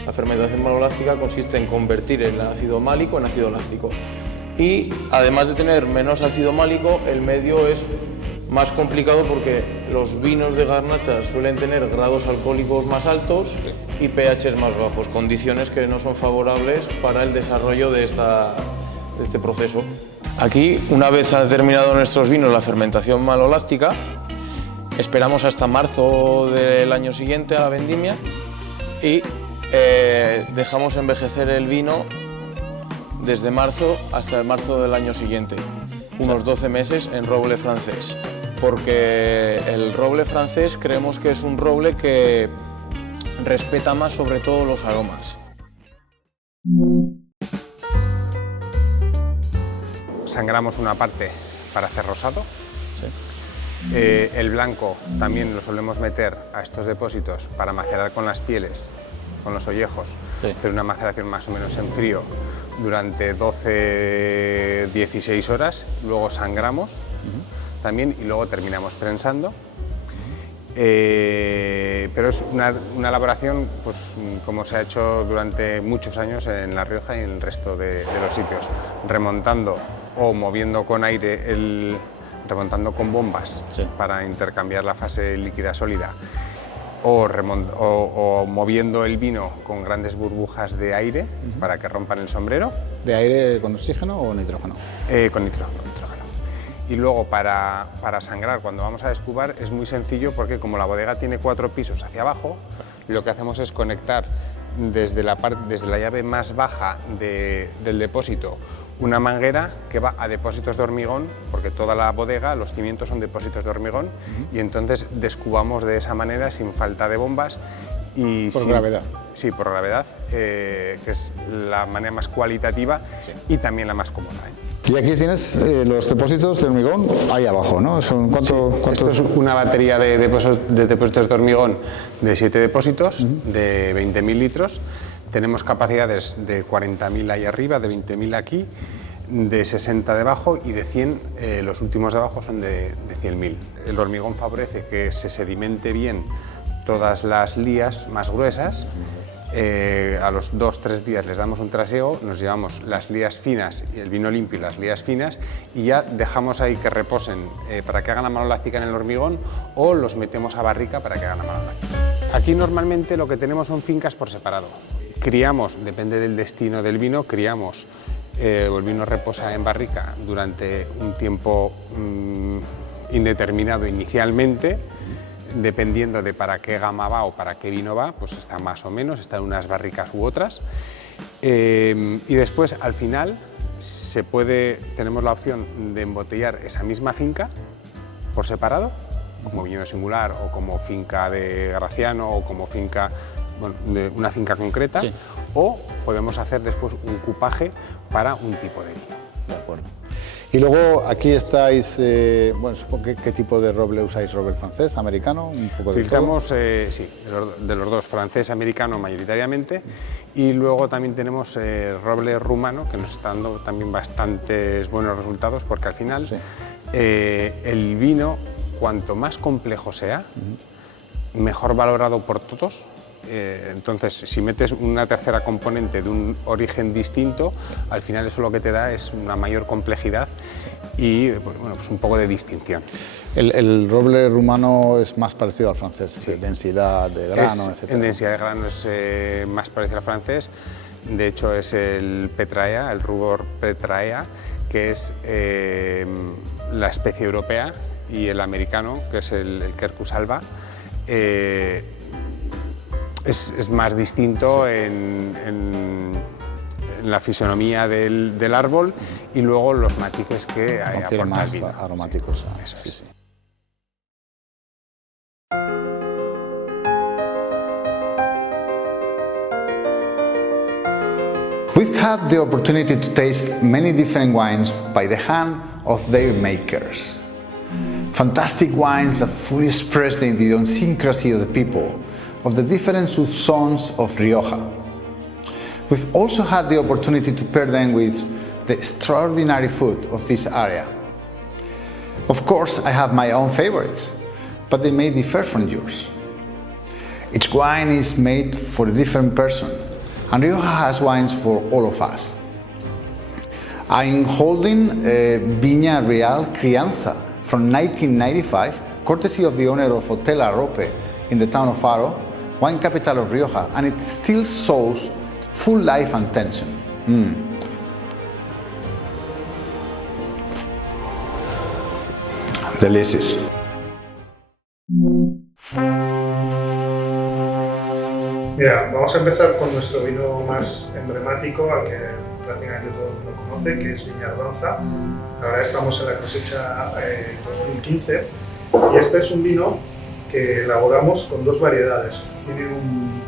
La fermentación maloláctica consiste en convertir el ácido málico en ácido láctico. Y además de tener menos ácido málico, el medio es más complicado porque los vinos de garnacha suelen tener grados alcohólicos más altos y pHs más bajos, condiciones que no son favorables para el desarrollo de este proceso. Aquí, una vez ha terminado nuestros vinos la fermentación maloláctica, esperamos hasta marzo del año siguiente a la vendimia y dejamos envejecer el vino desde marzo hasta marzo del año siguiente, unos 12 meses en roble francés. Porque el roble francés creemos que es un roble que respeta más sobre todo los aromas. Sangramos una parte para hacer rosado. Sí. El blanco también lo solemos meter a estos depósitos para macerar con las pieles, con los ollejos, hacer una maceración más o menos en frío durante 12-16 horas, luego sangramos también y luego terminamos prensando. Pero es una elaboración pues, como se ha hecho durante muchos años en La Rioja y en el resto de los sitios, remontando o moviendo con aire, remontando con bombas para intercambiar la fase líquida-sólida o moviendo el vino con grandes burbujas de aire para que rompan el sombrero. ¿De aire con oxígeno o nitrógeno? Con nitrógeno. Y luego para sangrar, cuando vamos a descubar, es muy sencillo porque como la bodega tiene 4 pisos hacia abajo, lo que hacemos es conectar desde la llave más baja del depósito una manguera que va a depósitos de hormigón, porque toda la bodega, los cimientos son depósitos de hormigón, y entonces descubamos de esa manera sin falta de bombas. Y por gravedad. Sí, por gravedad, que es la manera más cualitativa y también la más cómoda. Y aquí tienes los depósitos de hormigón ahí abajo, ¿no? ¿Cuánto? Esto es una batería de depósitos de hormigón de 7 depósitos de 20.000 litros. Tenemos capacidades de 40.000 ahí arriba, de 20.000 aquí, de 60 debajo y de 100, los últimos de abajo son de 100.000. El hormigón favorece que se sedimente bien todas las lías más gruesas. A los 2-3 días les damos un traseo, nos llevamos las lías finas y el vino limpio y las lías finas y ya dejamos ahí que reposen para que hagan la maloláctica en el hormigón o los metemos a barrica para que hagan la maloláctica. Aquí normalmente lo que tenemos son fincas por separado. Criamos, depende del destino del vino, criamos, el vino reposa en barrica durante un tiempo indeterminado inicialmente, dependiendo de para qué gama va o para qué vino va, pues está más o menos, está en unas barricas u otras. Y después, al final, tenemos la opción de embotellar esa misma finca por separado, como viñedo singular o como finca de Graciano o como finca, bueno, de una finca concreta, o podemos hacer después un cupaje para un tipo de vino. De acuerdo. Y luego aquí estáis, bueno, supongo que ¿qué tipo de roble usáis? ¿Roble francés, americano? Un poco de Utilizamos, sí, de los dos, francés, americano mayoritariamente, y luego también tenemos roble rumano, que nos está dando también bastantes buenos resultados, porque al final el vino, cuanto más complejo sea, mejor valorado por todos. Entonces, si metes una tercera componente de un origen distinto, al final eso lo que te da es una mayor complejidad y bueno, pues un poco de distinción. El roble rumano es más parecido al francés, densidad de grano, etc. En densidad de grano es más parecido al francés, de hecho es el Petraea, el rubor Petraea, que es la especie europea, y el americano, que es el Quercus alba. Es más distinto en la fisonomía del árbol y luego los matices que aporta más el vino. Aromáticos. Eso es. We've had the opportunity to taste many different wines by the hand of their makers. Fantastic wines that fully express the idiosyncrasy of the people, of the different subzones of Rioja. We've also had the opportunity to pair them with the extraordinary food of this area. Of course, I have my own favorites, but they may differ from yours. Each wine is made for a different person, and Rioja has wines for all of us. I'm holding Viña Real Crianza from 1995, courtesy of the owner of Hotel Arrope in the town of Faro, wine capital of Rioja, and it still shows full life and tension. Delicious. Mira, vamos a empezar con nuestro vino más emblemático, al que prácticamente todo el mundo conoce, que es Viña Ardanza. Ahora estamos en la cosecha 2015 y este es un vino que elaboramos con dos variedades. Tiene un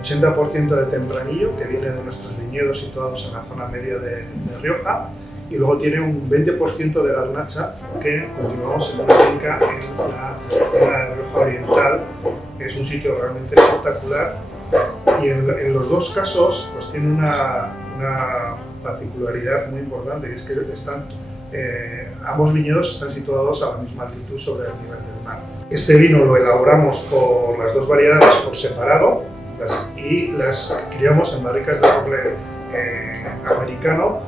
80% de tempranillo, que viene de nuestros viñedos situados en la zona media de Rioja, y luego tiene un 20% de garnacha, que cultivamos en una finca en la zona de Rioja Oriental, que es un sitio realmente espectacular. Y en los dos casos pues tiene una particularidad muy importante, y es que ambos viñedos están situados a la misma altitud sobre el nivel del mar. Este vino lo elaboramos por las dos variedades por separado y las criamos en barricas de roble americano,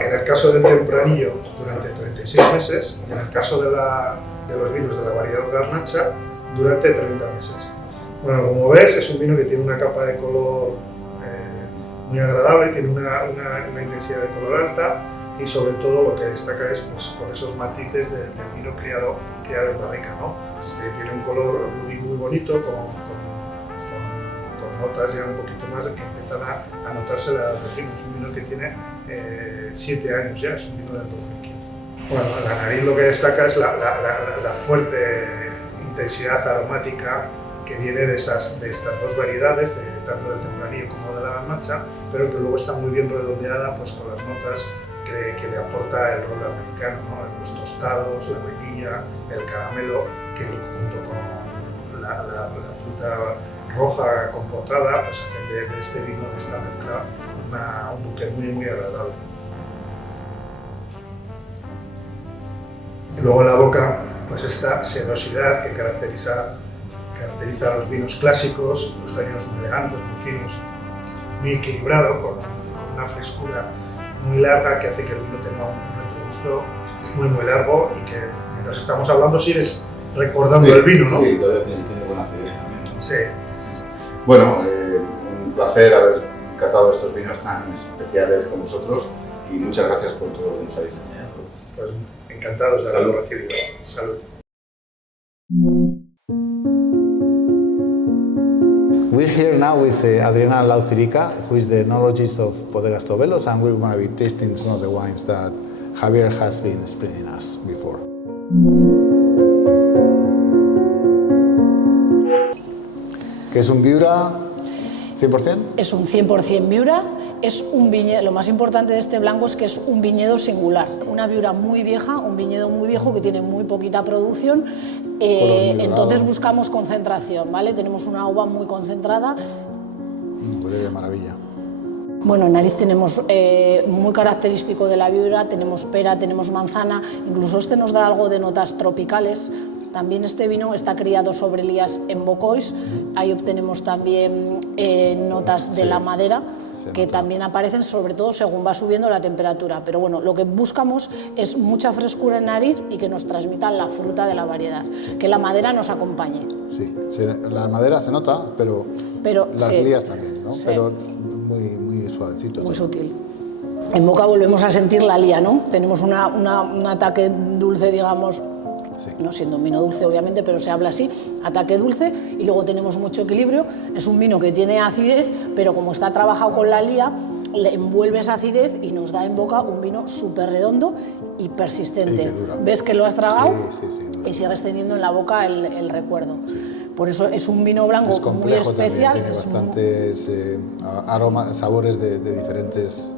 en el caso del tempranillo durante 36 meses y en el caso de los vinos de la variedad garnacha durante 30 meses. Bueno, como ves, es un vino que tiene una capa de color muy agradable, tiene una intensidad de color alta y sobre todo lo que destaca es pues, con esos matices del vino criado en barrica, ¿no? Tiene un color muy bonito, con notas ya un poquito más que empiezan a notarse la del vino. Es un vino que tiene 7 años ya, es un vino del 2015. Bueno, la nariz lo que destaca es la fuerte intensidad aromática que viene de estas dos variedades, tanto del tempranillo como de la garnacha, pero que luego está muy bien redondeada pues, con las notas que le aporta el ron americano, ¿no? Los tostados, la vainilla, el caramelo, que junto con la fruta roja compotada pues hacen de este vino, de esta mezcla, un buque muy agradable. Y luego en la boca, pues esta sedosidad que caracteriza a los vinos clásicos, los tañinos muy elegantes, muy finos, muy equilibrado, con una frescura muy larga que hace que el vino tenga un retrogusto muy largo y que mientras estamos hablando sigues recordando el vino, ¿no? Sí, todavía tiene buena acidez también, ¿no? Sí. Bueno, un placer haber catado estos vinos tan especiales con vosotros y muchas gracias por todo lo que nos habéis enseñado. Pues encantados de haberlo recibido. Salud. We're here now with Adriana Lauzirica, who is the enologist of Bodegas Tobelos, and we're going to be tasting some of the wines that Javier has been explaining us before. ¿Qué es un Viura 100%? Es un 100% Viura, es un viñedo, lo más importante de este blanco es que es un viñedo singular. Una Viura muy vieja, un viñedo muy viejo que tiene muy poquita producción, entonces buscamos concentración, ¿vale? Tenemos una uva muy concentrada. Huele de maravilla. Bueno, en nariz tenemos muy característico de la Viura, tenemos pera, tenemos manzana, incluso este nos da algo de notas tropicales. También este vino está criado sobre lías en bocois, ahí obtenemos también notas de la madera que también aparecen, sobre todo según va subiendo la temperatura. Pero bueno, lo que buscamos es mucha frescura en nariz y que nos transmita la fruta de la variedad, que la madera nos acompañe. Sí, la madera se nota, pero las lías también, ¿no? Sí. Pero muy suavecito. Muy sutil. En boca volvemos a sentir la lía, ¿no? Tenemos un ataque dulce, digamos, no siendo un vino dulce obviamente, pero se habla así, ataque dulce, y luego tenemos mucho equilibrio. Es un vino que tiene acidez, pero como está trabajado con la lía, le envuelve esa acidez y nos da en boca un vino súper redondo y persistente. Ves que lo has tragado y sigues teniendo en la boca el recuerdo. Por eso es un vino blanco muy especial. Tiene bastantes aromas, sabores de diferentes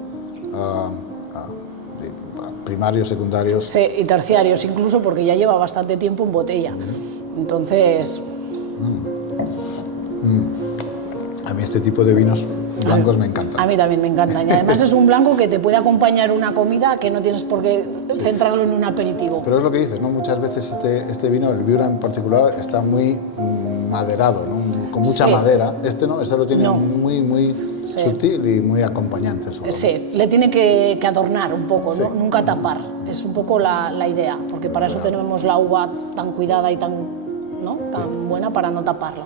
primarios, secundarios. Sí, y terciarios incluso, porque ya lleva bastante tiempo en botella. Entonces... A mí este tipo de vinos blancos me encantan. A mí también me encantan. Y además es un blanco que te puede acompañar una comida que no tienes por qué centrarlo en un aperitivo. Pero es lo que dices, ¿no? Muchas veces este vino, el Viura en particular, está muy maderado, ¿no? Con mucha madera. Este no, este lo tiene muy sutil y muy acompañante. Sí, le tiene que adornar un poco, ¿no? Nunca tapar. Es un poco la idea, porque para eso tenemos la uva tan cuidada y tan buena, para no taparla.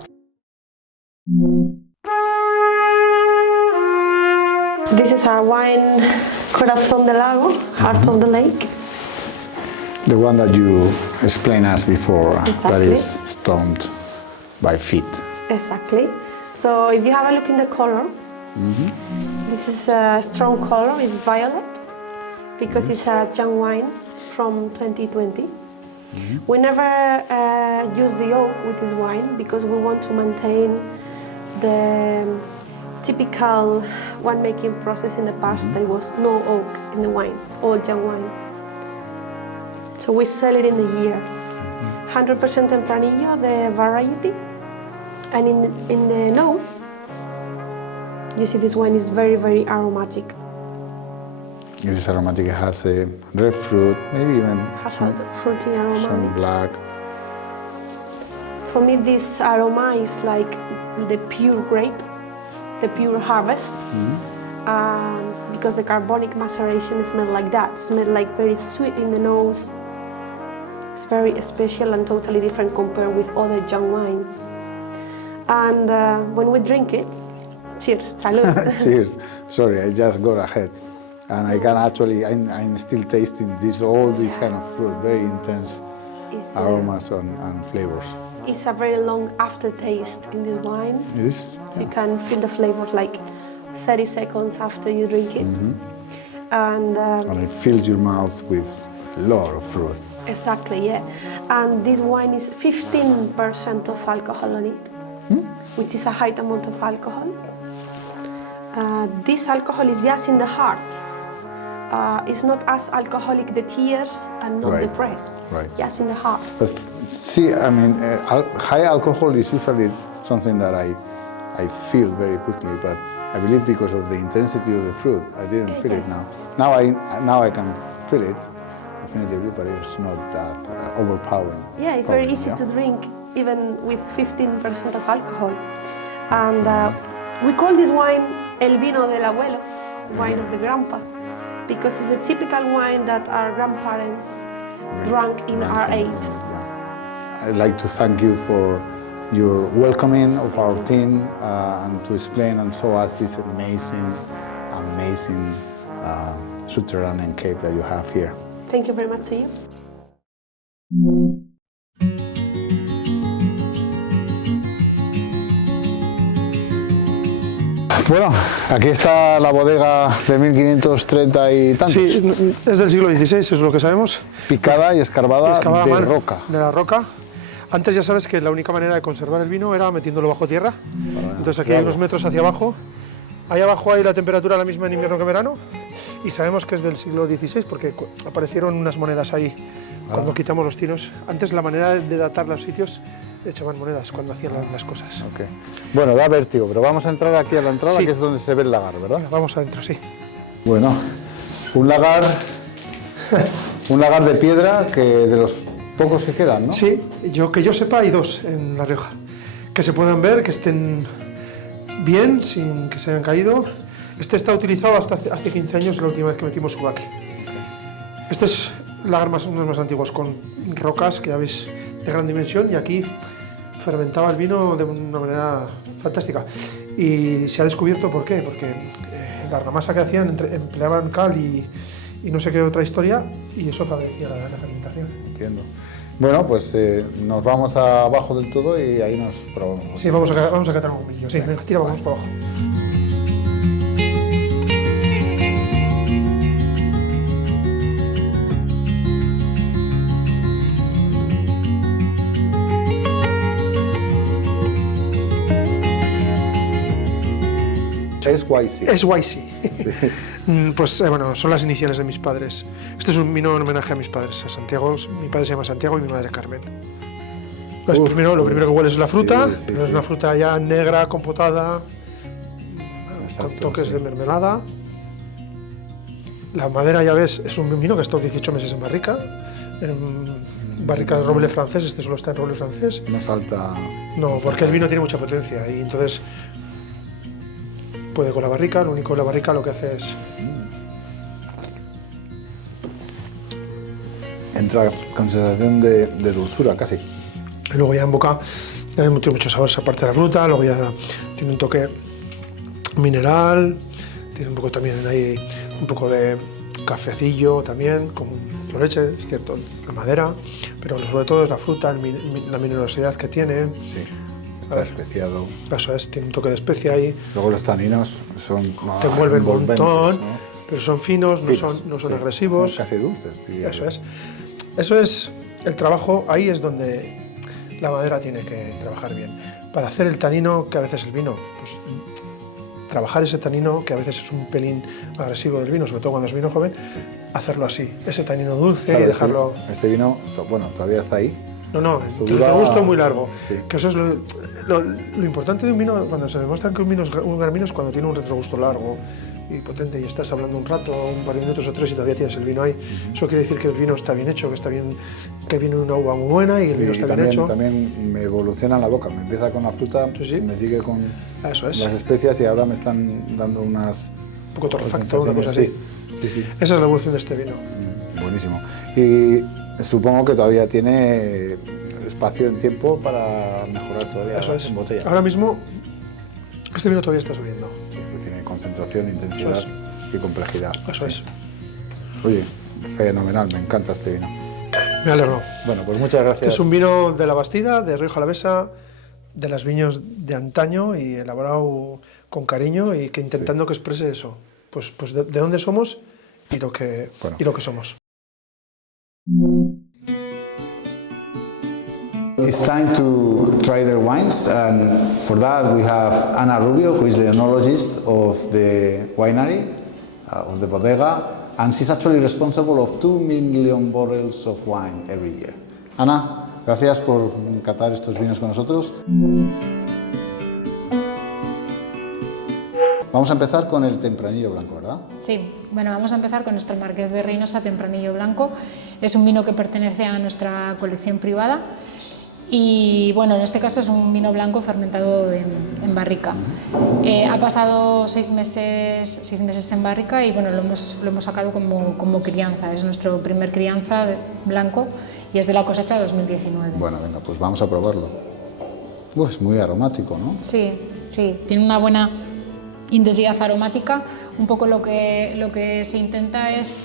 This is our wine, Corazón del Lago, Heart of the Lake. The one that you explained us before, Exactly. that is stoned by feet. Exactly. So if you have a look in the color, this is a strong color, it's violet, because it's a young wine from 2020. We never use the oak with this wine because we want to maintain the typical winemaking process in the past. There was no oak in the wines, all young wine. So we sell it in the year. 100% Tempranillo, the variety. And in the nose, you see this wine is very, very aromatic. It is aromatic, it has a red fruit, maybe even Has a fruity aroma. some black. For me, this aroma is like the pure grape, the pure harvest, because the carbonic maceration smells like that. Smells like very sweet in the nose. It's very special and totally different compared with other young wines. And when we drink it, cheers, salud. Cheers. Sorry, I just got ahead. And I can actually, I'm still tasting all these kind of fruit, very intense aromas and flavors. It's a very long aftertaste in this wine. It is? So you can feel the flavor like 30 seconds after you drink it. And it fills your mouth with a lot of fruit. exactly, yeah. And this wine is 15% of alcohol on it, which is a high amount of alcohol. This alcohol is just in the heart. It's not as alcoholic the tears and not the press, just in the heart. But see, I mean, high alcohol is usually something that I feel very quickly, but I believe because of the intensity of the fruit, I didn't feel it now. Now I can feel it, definitively, but it's not that overpowering. Yeah, it's very easy to drink, even with 15% of alcohol. And we call this wine El Vino del Abuelo, the wine of the grandpa, because it's a typical wine that our grandparents drank in our age. I'd like to thank you for your welcoming of our team and to explain and show us this amazing subterranean cave that you have here. Thank you very much to you. Bueno, aquí está la bodega de 1530 y tantos. Sí, es del siglo XVI, eso es lo que sabemos. Picada y escarbada de roca. De la roca. Antes ya sabes que la única manera de conservar el vino era metiéndolo bajo tierra. Entonces aquí hay unos metros hacia abajo. Ahí abajo hay la temperatura la misma en invierno que en verano. Y sabemos que es del siglo XVI porque aparecieron unas monedas ahí cuando quitamos los tinos. Antes la manera de datar los sitios echaban monedas cuando hacían las cosas. Okay. Bueno, da vértigo, pero vamos a entrar aquí a la entrada, sí, que es donde se ve el lagar, ¿verdad? Bueno, vamos adentro, sí. Bueno, un lagar de piedra que de los pocos que quedan, ¿no? Sí, que yo sepa hay dos en La Rioja. Que se puedan ver, que estén bien, sin que se hayan caído. Este está utilizado hasta hace 15 años, la última vez que metimos uva aquí. Este es lagar uno de los más antiguos, con rocas que ya veis de gran dimensión, y aquí fermentaba el vino de una manera fantástica. Y se ha descubierto por qué, porque la argamasa que hacían empleaban cal y no sé qué otra historia, y eso favorecía la fermentación. Entiendo. Bueno, pues nos vamos abajo del todo y ahí nos probamos. Sí, vamos a catar un poquillo. Sí, venga, tira, vamos para abajo. Es YC. Pues bueno, son las iniciales de mis padres. Este es un vino en homenaje a mis padres, a Santiago. Mi padre se llama Santiago y mi madre Carmen. Pues lo primero que hueles es la fruta, pero es una fruta ya negra, compotada, con toques de mermelada. La madera, ya ves, es un vino que ha estado 18 meses en barrica de roble francés. Este solo está en roble francés. No salta. No, porque el vino tiene mucha potencia y entonces puede con la barrica. Lo único que la barrica lo que hace es entra con sensación de dulzura casi. Y luego ya en boca tiene mucho sabor esa parte de la fruta, luego ya tiene un toque mineral, tiene un poco también ahí un poco de cafecillo también, con leche, es cierto, la madera, pero sobre todo es la fruta, la mineralosidad que tiene. Sí, está especiado. Eso es, tiene un toque de especia ahí. Luego los taninos son te envuelven un montón, ¿no? Pero son finos, no son agresivos. Son casi dulces, diría Eso es. Eso es el trabajo, ahí es donde la madera tiene que trabajar bien. Para hacer el tanino, que a veces el vino, pues trabajar ese tanino, que a veces es un pelín agresivo del vino, sobre todo cuando es vino joven, hacerlo así, ese tanino dulce, claro, y dejarlo... Este vino, bueno, todavía está ahí. No, el retrogusto muy largo. Sí. Que eso es lo importante de un vino, cuando se demuestra que un gran vino es cuando tiene un retrogusto largo y potente y estás hablando un rato, un par de minutos o tres y todavía tienes el vino ahí. Eso quiere decir que el vino está bien hecho, que viene una uva muy buena y el vino está bien hecho. También me evoluciona en la boca, me empieza con la fruta, me sigue con las especias y ahora me están dando unas... Un poco torrefacto, una cosa así. Sí. Esa es la evolución de este vino. Buenísimo. Y supongo que todavía tiene espacio en tiempo para mejorar todavía en botella. Ahora mismo este vino todavía está subiendo. Sí, tiene concentración, intensidad y complejidad. Eso es. Oye, fenomenal, me encanta este vino. Me alegro. Bueno, pues muchas gracias. Este es un vino de la Bastida, de Rioja Alavesa, de las viñas de antaño y elaborado con cariño y que intentando que exprese eso, pues de dónde somos y lo que somos. It's time to try their wines, and for that we have Ana Rubio, who is the enologist of the winery, of the bodega, and she's actually responsible of 2 million barrels of wine every year. Ana, gracias por catar estos vinos con nosotros. Vamos a empezar con el Tempranillo Blanco, ¿verdad? Sí, bueno, vamos a empezar con nuestro Marqués de Reynosa Tempranillo Blanco. Es un vino que pertenece a nuestra colección privada. Y bueno, en este caso es un vino blanco fermentado en barrica. Ha pasado 6 meses en barrica y bueno, lo hemos sacado como crianza. Es nuestro primer crianza blanco y es de la cosecha 2019. Bueno, venga, pues vamos a probarlo. Es muy aromático, ¿no? Sí, tiene una buena intensidad aromática. Un poco lo que se intenta es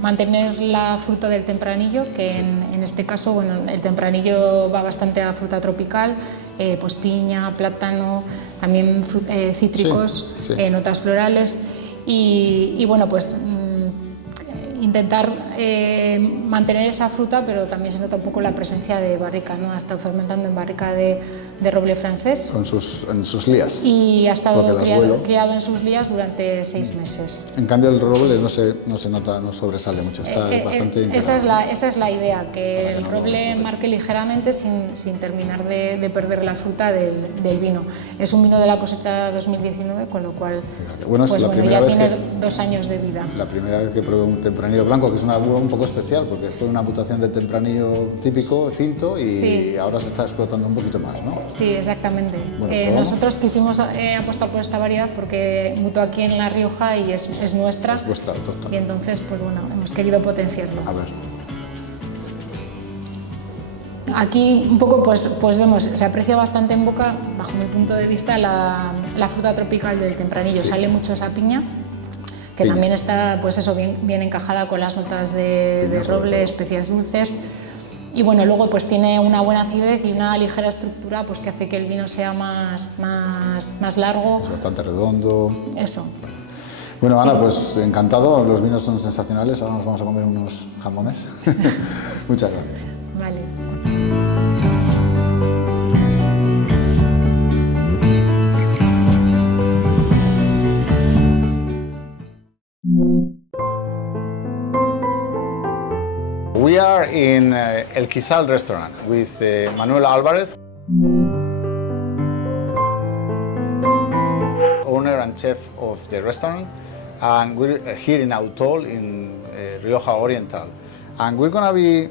mantener la fruta del tempranillo, que en este caso, bueno, el tempranillo va bastante a fruta tropical, pues piña, plátano, también cítricos, notas florales y bueno, pues intentar mantener esa fruta, pero también se nota un poco la presencia de barrica, ¿no? Ha estado fermentando en barrica de roble francés. En sus lías. Y ha estado criado en sus lías durante 6 meses. En cambio el roble no se nota, no sobresale mucho, está bastante integrado. Esa es la idea, que el roble marque ligeramente sin terminar de perder la fruta del vino. Es un vino de la cosecha 2019, con lo cual ya tiene 2 años de vida. La primera vez que probé un tempranillo blanco, que es una uva un poco especial, porque fue una mutación del tempranillo típico, tinto, y ahora se está explotando un poquito más, ¿no? Sí, exactamente. Bueno, nosotros quisimos apostar por esta variedad porque mutó aquí en La Rioja y es nuestra. Es vuestra autóctona. Y entonces, pues bueno, hemos querido potenciarlo. A ver. Aquí un poco pues vemos, se aprecia bastante en boca, bajo mi punto de vista, la fruta tropical del tempranillo. Sale mucho esa piña, que también está pues eso, bien encajada con las notas de roble, especias dulces. Y bueno, luego pues tiene una buena acidez y una ligera estructura pues que hace que el vino sea más largo. Es bastante redondo. Eso. Bueno, Ana, pues encantado, los vinos son sensacionales, ahora nos vamos a comer unos jamones. Muchas gracias. Vale. We are in El Quizal restaurant with Manuel Álvarez, owner and chef of the restaurant, and we're here in Autol in Rioja Oriental, and we're going to be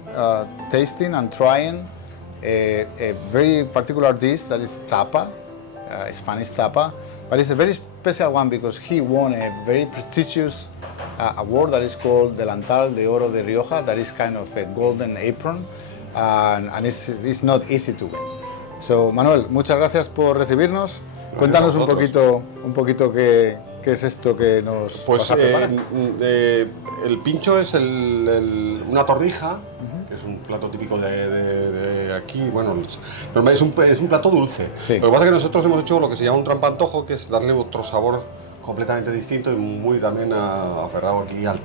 tasting and trying a very particular dish that is tapa, Spanish tapa, but it's a very special one because he won a very prestigious award that is called Delantal de Oro de Rioja, that is kind of a golden apron, and it's not easy to win. So, Manuel, muchas gracias por recibirnos. Cuéntanos un poquito qué es esto que nos vas a preparar. El pincho es una torrija, que es un plato típico de aquí. Bueno, normalmente es un plato dulce. Sí. Lo que pasa es que nosotros hemos hecho lo que se llama un trampantojo, que es darle otro sabor completamente distinto y muy también aferrado aquí al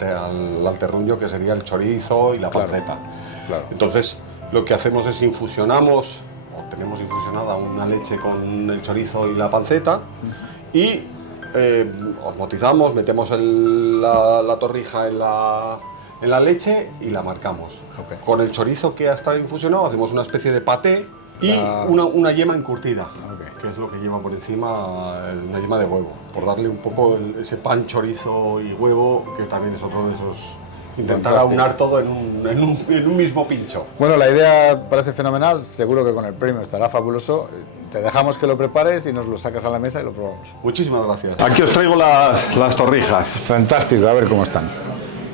terruño, que sería el chorizo y la panceta. Claro. Entonces, lo que hacemos es infusionamos, o tenemos infusionada una leche con el chorizo y la panceta, y osmotizamos, metemos la torrija en la leche y la marcamos. Okay. Con el chorizo que ha estado infusionado hacemos una especie de paté y una yema encurtida, que es lo que lleva por encima, una yema de huevo, por darle un poco ese pan, chorizo y huevo, que también es otro de esos, intentar aunar todo en un mismo pincho. Bueno, la idea parece fenomenal, seguro que con el premio estará fabuloso. Te dejamos que lo prepares y nos lo sacas a la mesa y lo probamos. Muchísimas gracias. Aquí os traigo las torrijas. Fantástico, a ver cómo están.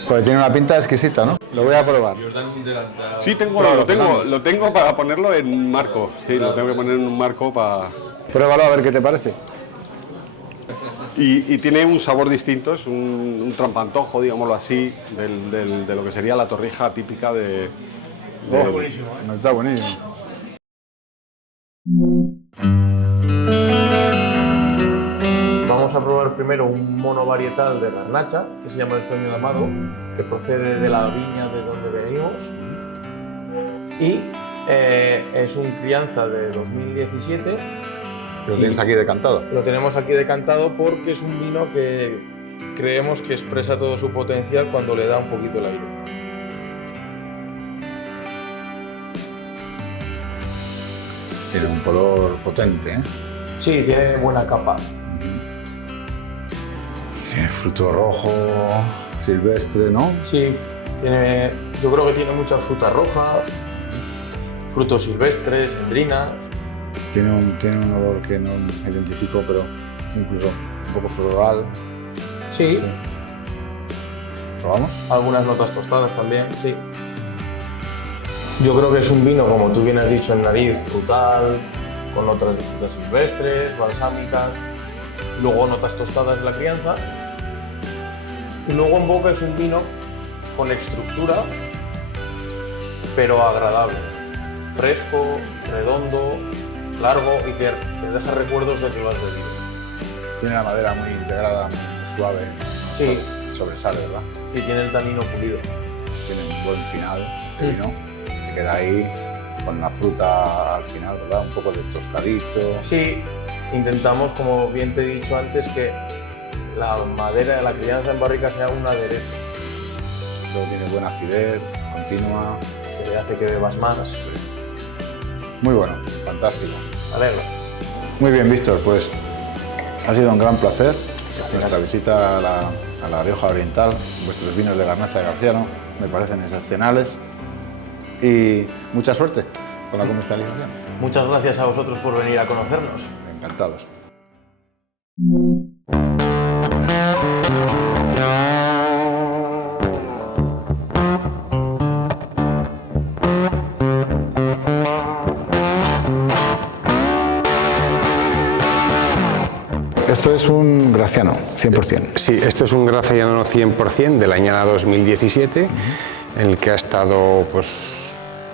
Pues tiene una pinta exquisita, ¿no? Lo voy a probar. Sí, lo tengo para ponerlo en marco. Sí, lo tengo que poner en un marco para... Pruébalo a ver qué te parece. Y tiene un sabor distinto, es un trampantojo, digámoslo así, de lo que sería la torrija típica de... Está buenísimo, ¿eh? Está buenísimo. Vamos a probar primero un monovarietal de garnacha, que se llama el Sueño de Amado, que procede de la viña de donde venimos. Y es un crianza de 2017. ¿Lo tienes aquí decantado? Lo tenemos aquí decantado porque es un vino que creemos que expresa todo su potencial cuando le da un poquito el aire. Tiene un color potente, ¿eh? Sí, tiene buena capa. Tiene fruto rojo, silvestre, ¿no? Sí, yo creo que tiene mucha fruta roja, frutos silvestres, endrinas. Tiene un olor que no identifico, pero es incluso un poco floral. Sí. ¿Probamos? Algunas notas tostadas también, sí. Yo creo que es un vino, como tú bien has dicho, en nariz frutal, con notas de frutas silvestres, balsámicas, y luego notas tostadas de la crianza. Y luego en boca es un vino con estructura, pero agradable. Fresco, redondo, largo y que te deja recuerdos de que lo has bebido. Tiene la madera muy integrada, muy suave. Sí. Sobresale, ¿verdad? Sí, tiene el tanino pulido. Tiene un buen final este vino. Se queda ahí con la fruta al final, ¿verdad? Un poco de tostadito. Sí, intentamos, como bien te he dicho antes, que la madera de la crianza en barrica sea un aderezo. Luego tiene buena acidez, continua. Que hace que bebas más. Sí. Muy bueno, fantástico. Me alegro. Muy bien, Víctor, pues ha sido un gran placer nuestra visita a la Rioja Oriental. Vuestros vinos de garnacha de Garciano me parecen excepcionales y mucha suerte con la comercialización. Muchas gracias a vosotros por venir a conocernos. Encantados. Esto es un Graciano, 100%. Sí, esto es un Graciano 100% de la añada 2017, en el que ha estado pues,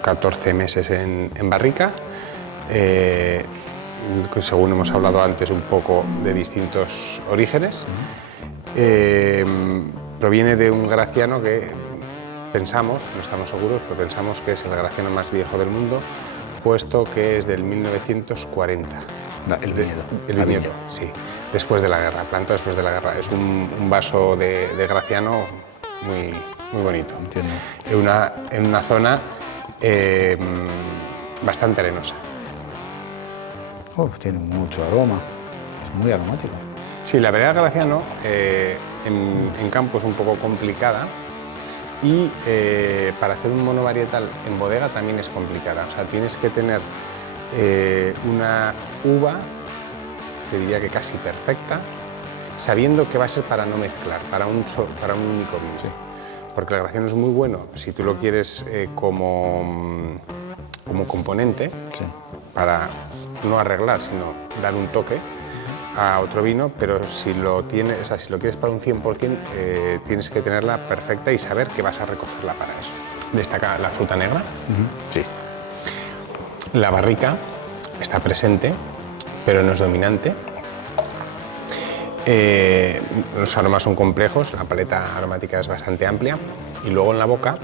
14 meses en barrica. Según hemos hablado antes, un poco de distintos orígenes. Proviene de un Graciano que pensamos, no estamos seguros, pero pensamos que es el Graciano más viejo del mundo, puesto que es del 1940. El viñedo. El viñedo, sí. Después de la guerra, plantado después de la guerra. Es un vaso de Graciano muy bonito. Entiendo. En una zona bastante arenosa. Oh, tiene mucho aroma, es muy aromático. Sí, la variedad Graciano en campo es un poco complicada y para hacer un monovarietal en bodega también es complicada. O sea, tienes que tener una uva, te diría que casi perfecta, sabiendo que va a ser para no mezclar, para un único vino. Sí. Porque el Graciano es muy bueno si tú lo quieres como componente, sí, para no arreglar, sino dar un toque a otro vino, pero si lo tienes, o sea, si lo quieres para un 100%, tienes que tenerla perfecta y saber que vas a recogerla para eso. Destaca la fruta negra, sí. La barrica está presente, pero no es dominante. Los aromas son complejos, la paleta aromática es bastante amplia y luego en la boca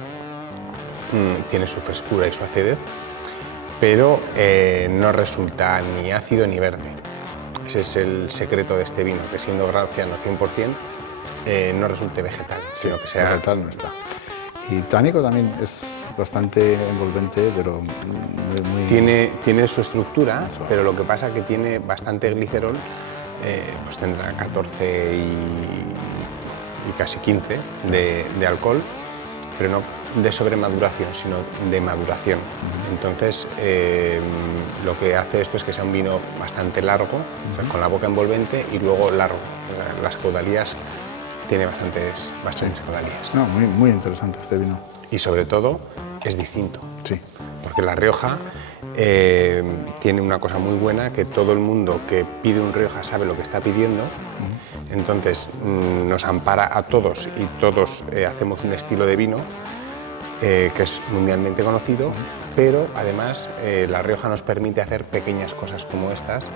tiene su frescura y su acidez, pero no resulta ni ácido ni verde. Ese es el secreto de este vino, que siendo Graciano 100% no resulte vegetal, sino que sea... Vegetal no está. Y tánico también es bastante envolvente, pero muy... Tiene su estructura, pero lo que pasa es que tiene bastante glicerol, pues tendrá 14 y casi 15 de alcohol, pero no de sobremaduración, sino de maduración. Entonces, lo que hace esto es que sea un vino bastante largo, o sea, con la boca envolvente y luego largo. Las caudalías tiene bastantes caudalías. No, muy interesante este vino. Y sobre todo es distinto. Sí. Porque La Rioja tiene una cosa muy buena, que todo el mundo que pide un Rioja sabe lo que está pidiendo, entonces nos ampara a todos y todos hacemos un estilo de vino que es mundialmente conocido, pero además La Rioja nos permite hacer pequeñas cosas como estas,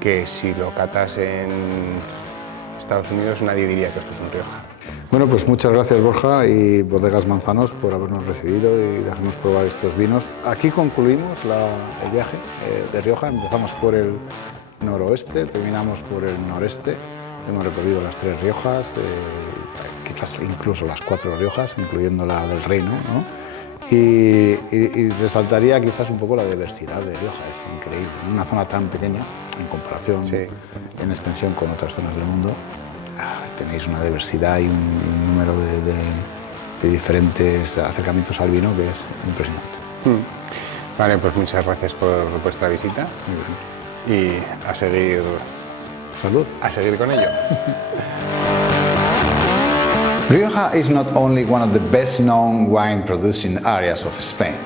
que si lo catas en Estados Unidos nadie diría que esto es un Rioja. Bueno, pues muchas gracias Borja y Bodegas Manzanos por habernos recibido y dejarnos probar estos vinos. Aquí concluimos el viaje de Rioja. Empezamos por el noroeste, terminamos por el noreste. Hemos recorrido las 3 Riojas, quizás incluso las 4 Riojas, incluyendo la del Reino, ¿no? Y resaltaría quizás un poco la diversidad de Rioja, es increíble. En una zona tan pequeña, en comparación en extensión con otras zonas del mundo, tenéis una diversidad y un número de diferentes acercamientos al vino que es impresionante. Vale, pues muchas gracias por vuestra visita y a seguir... Salud. A seguir con ello. Rioja is not only one of the best-known wine-producing areas of Spain,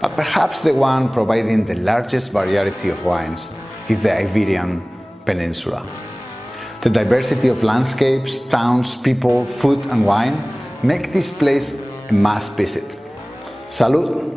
but perhaps the one providing the largest variety of wines in the Iberian Peninsula. The diversity of landscapes, towns, people, food and wine make this place a must visit. Salud!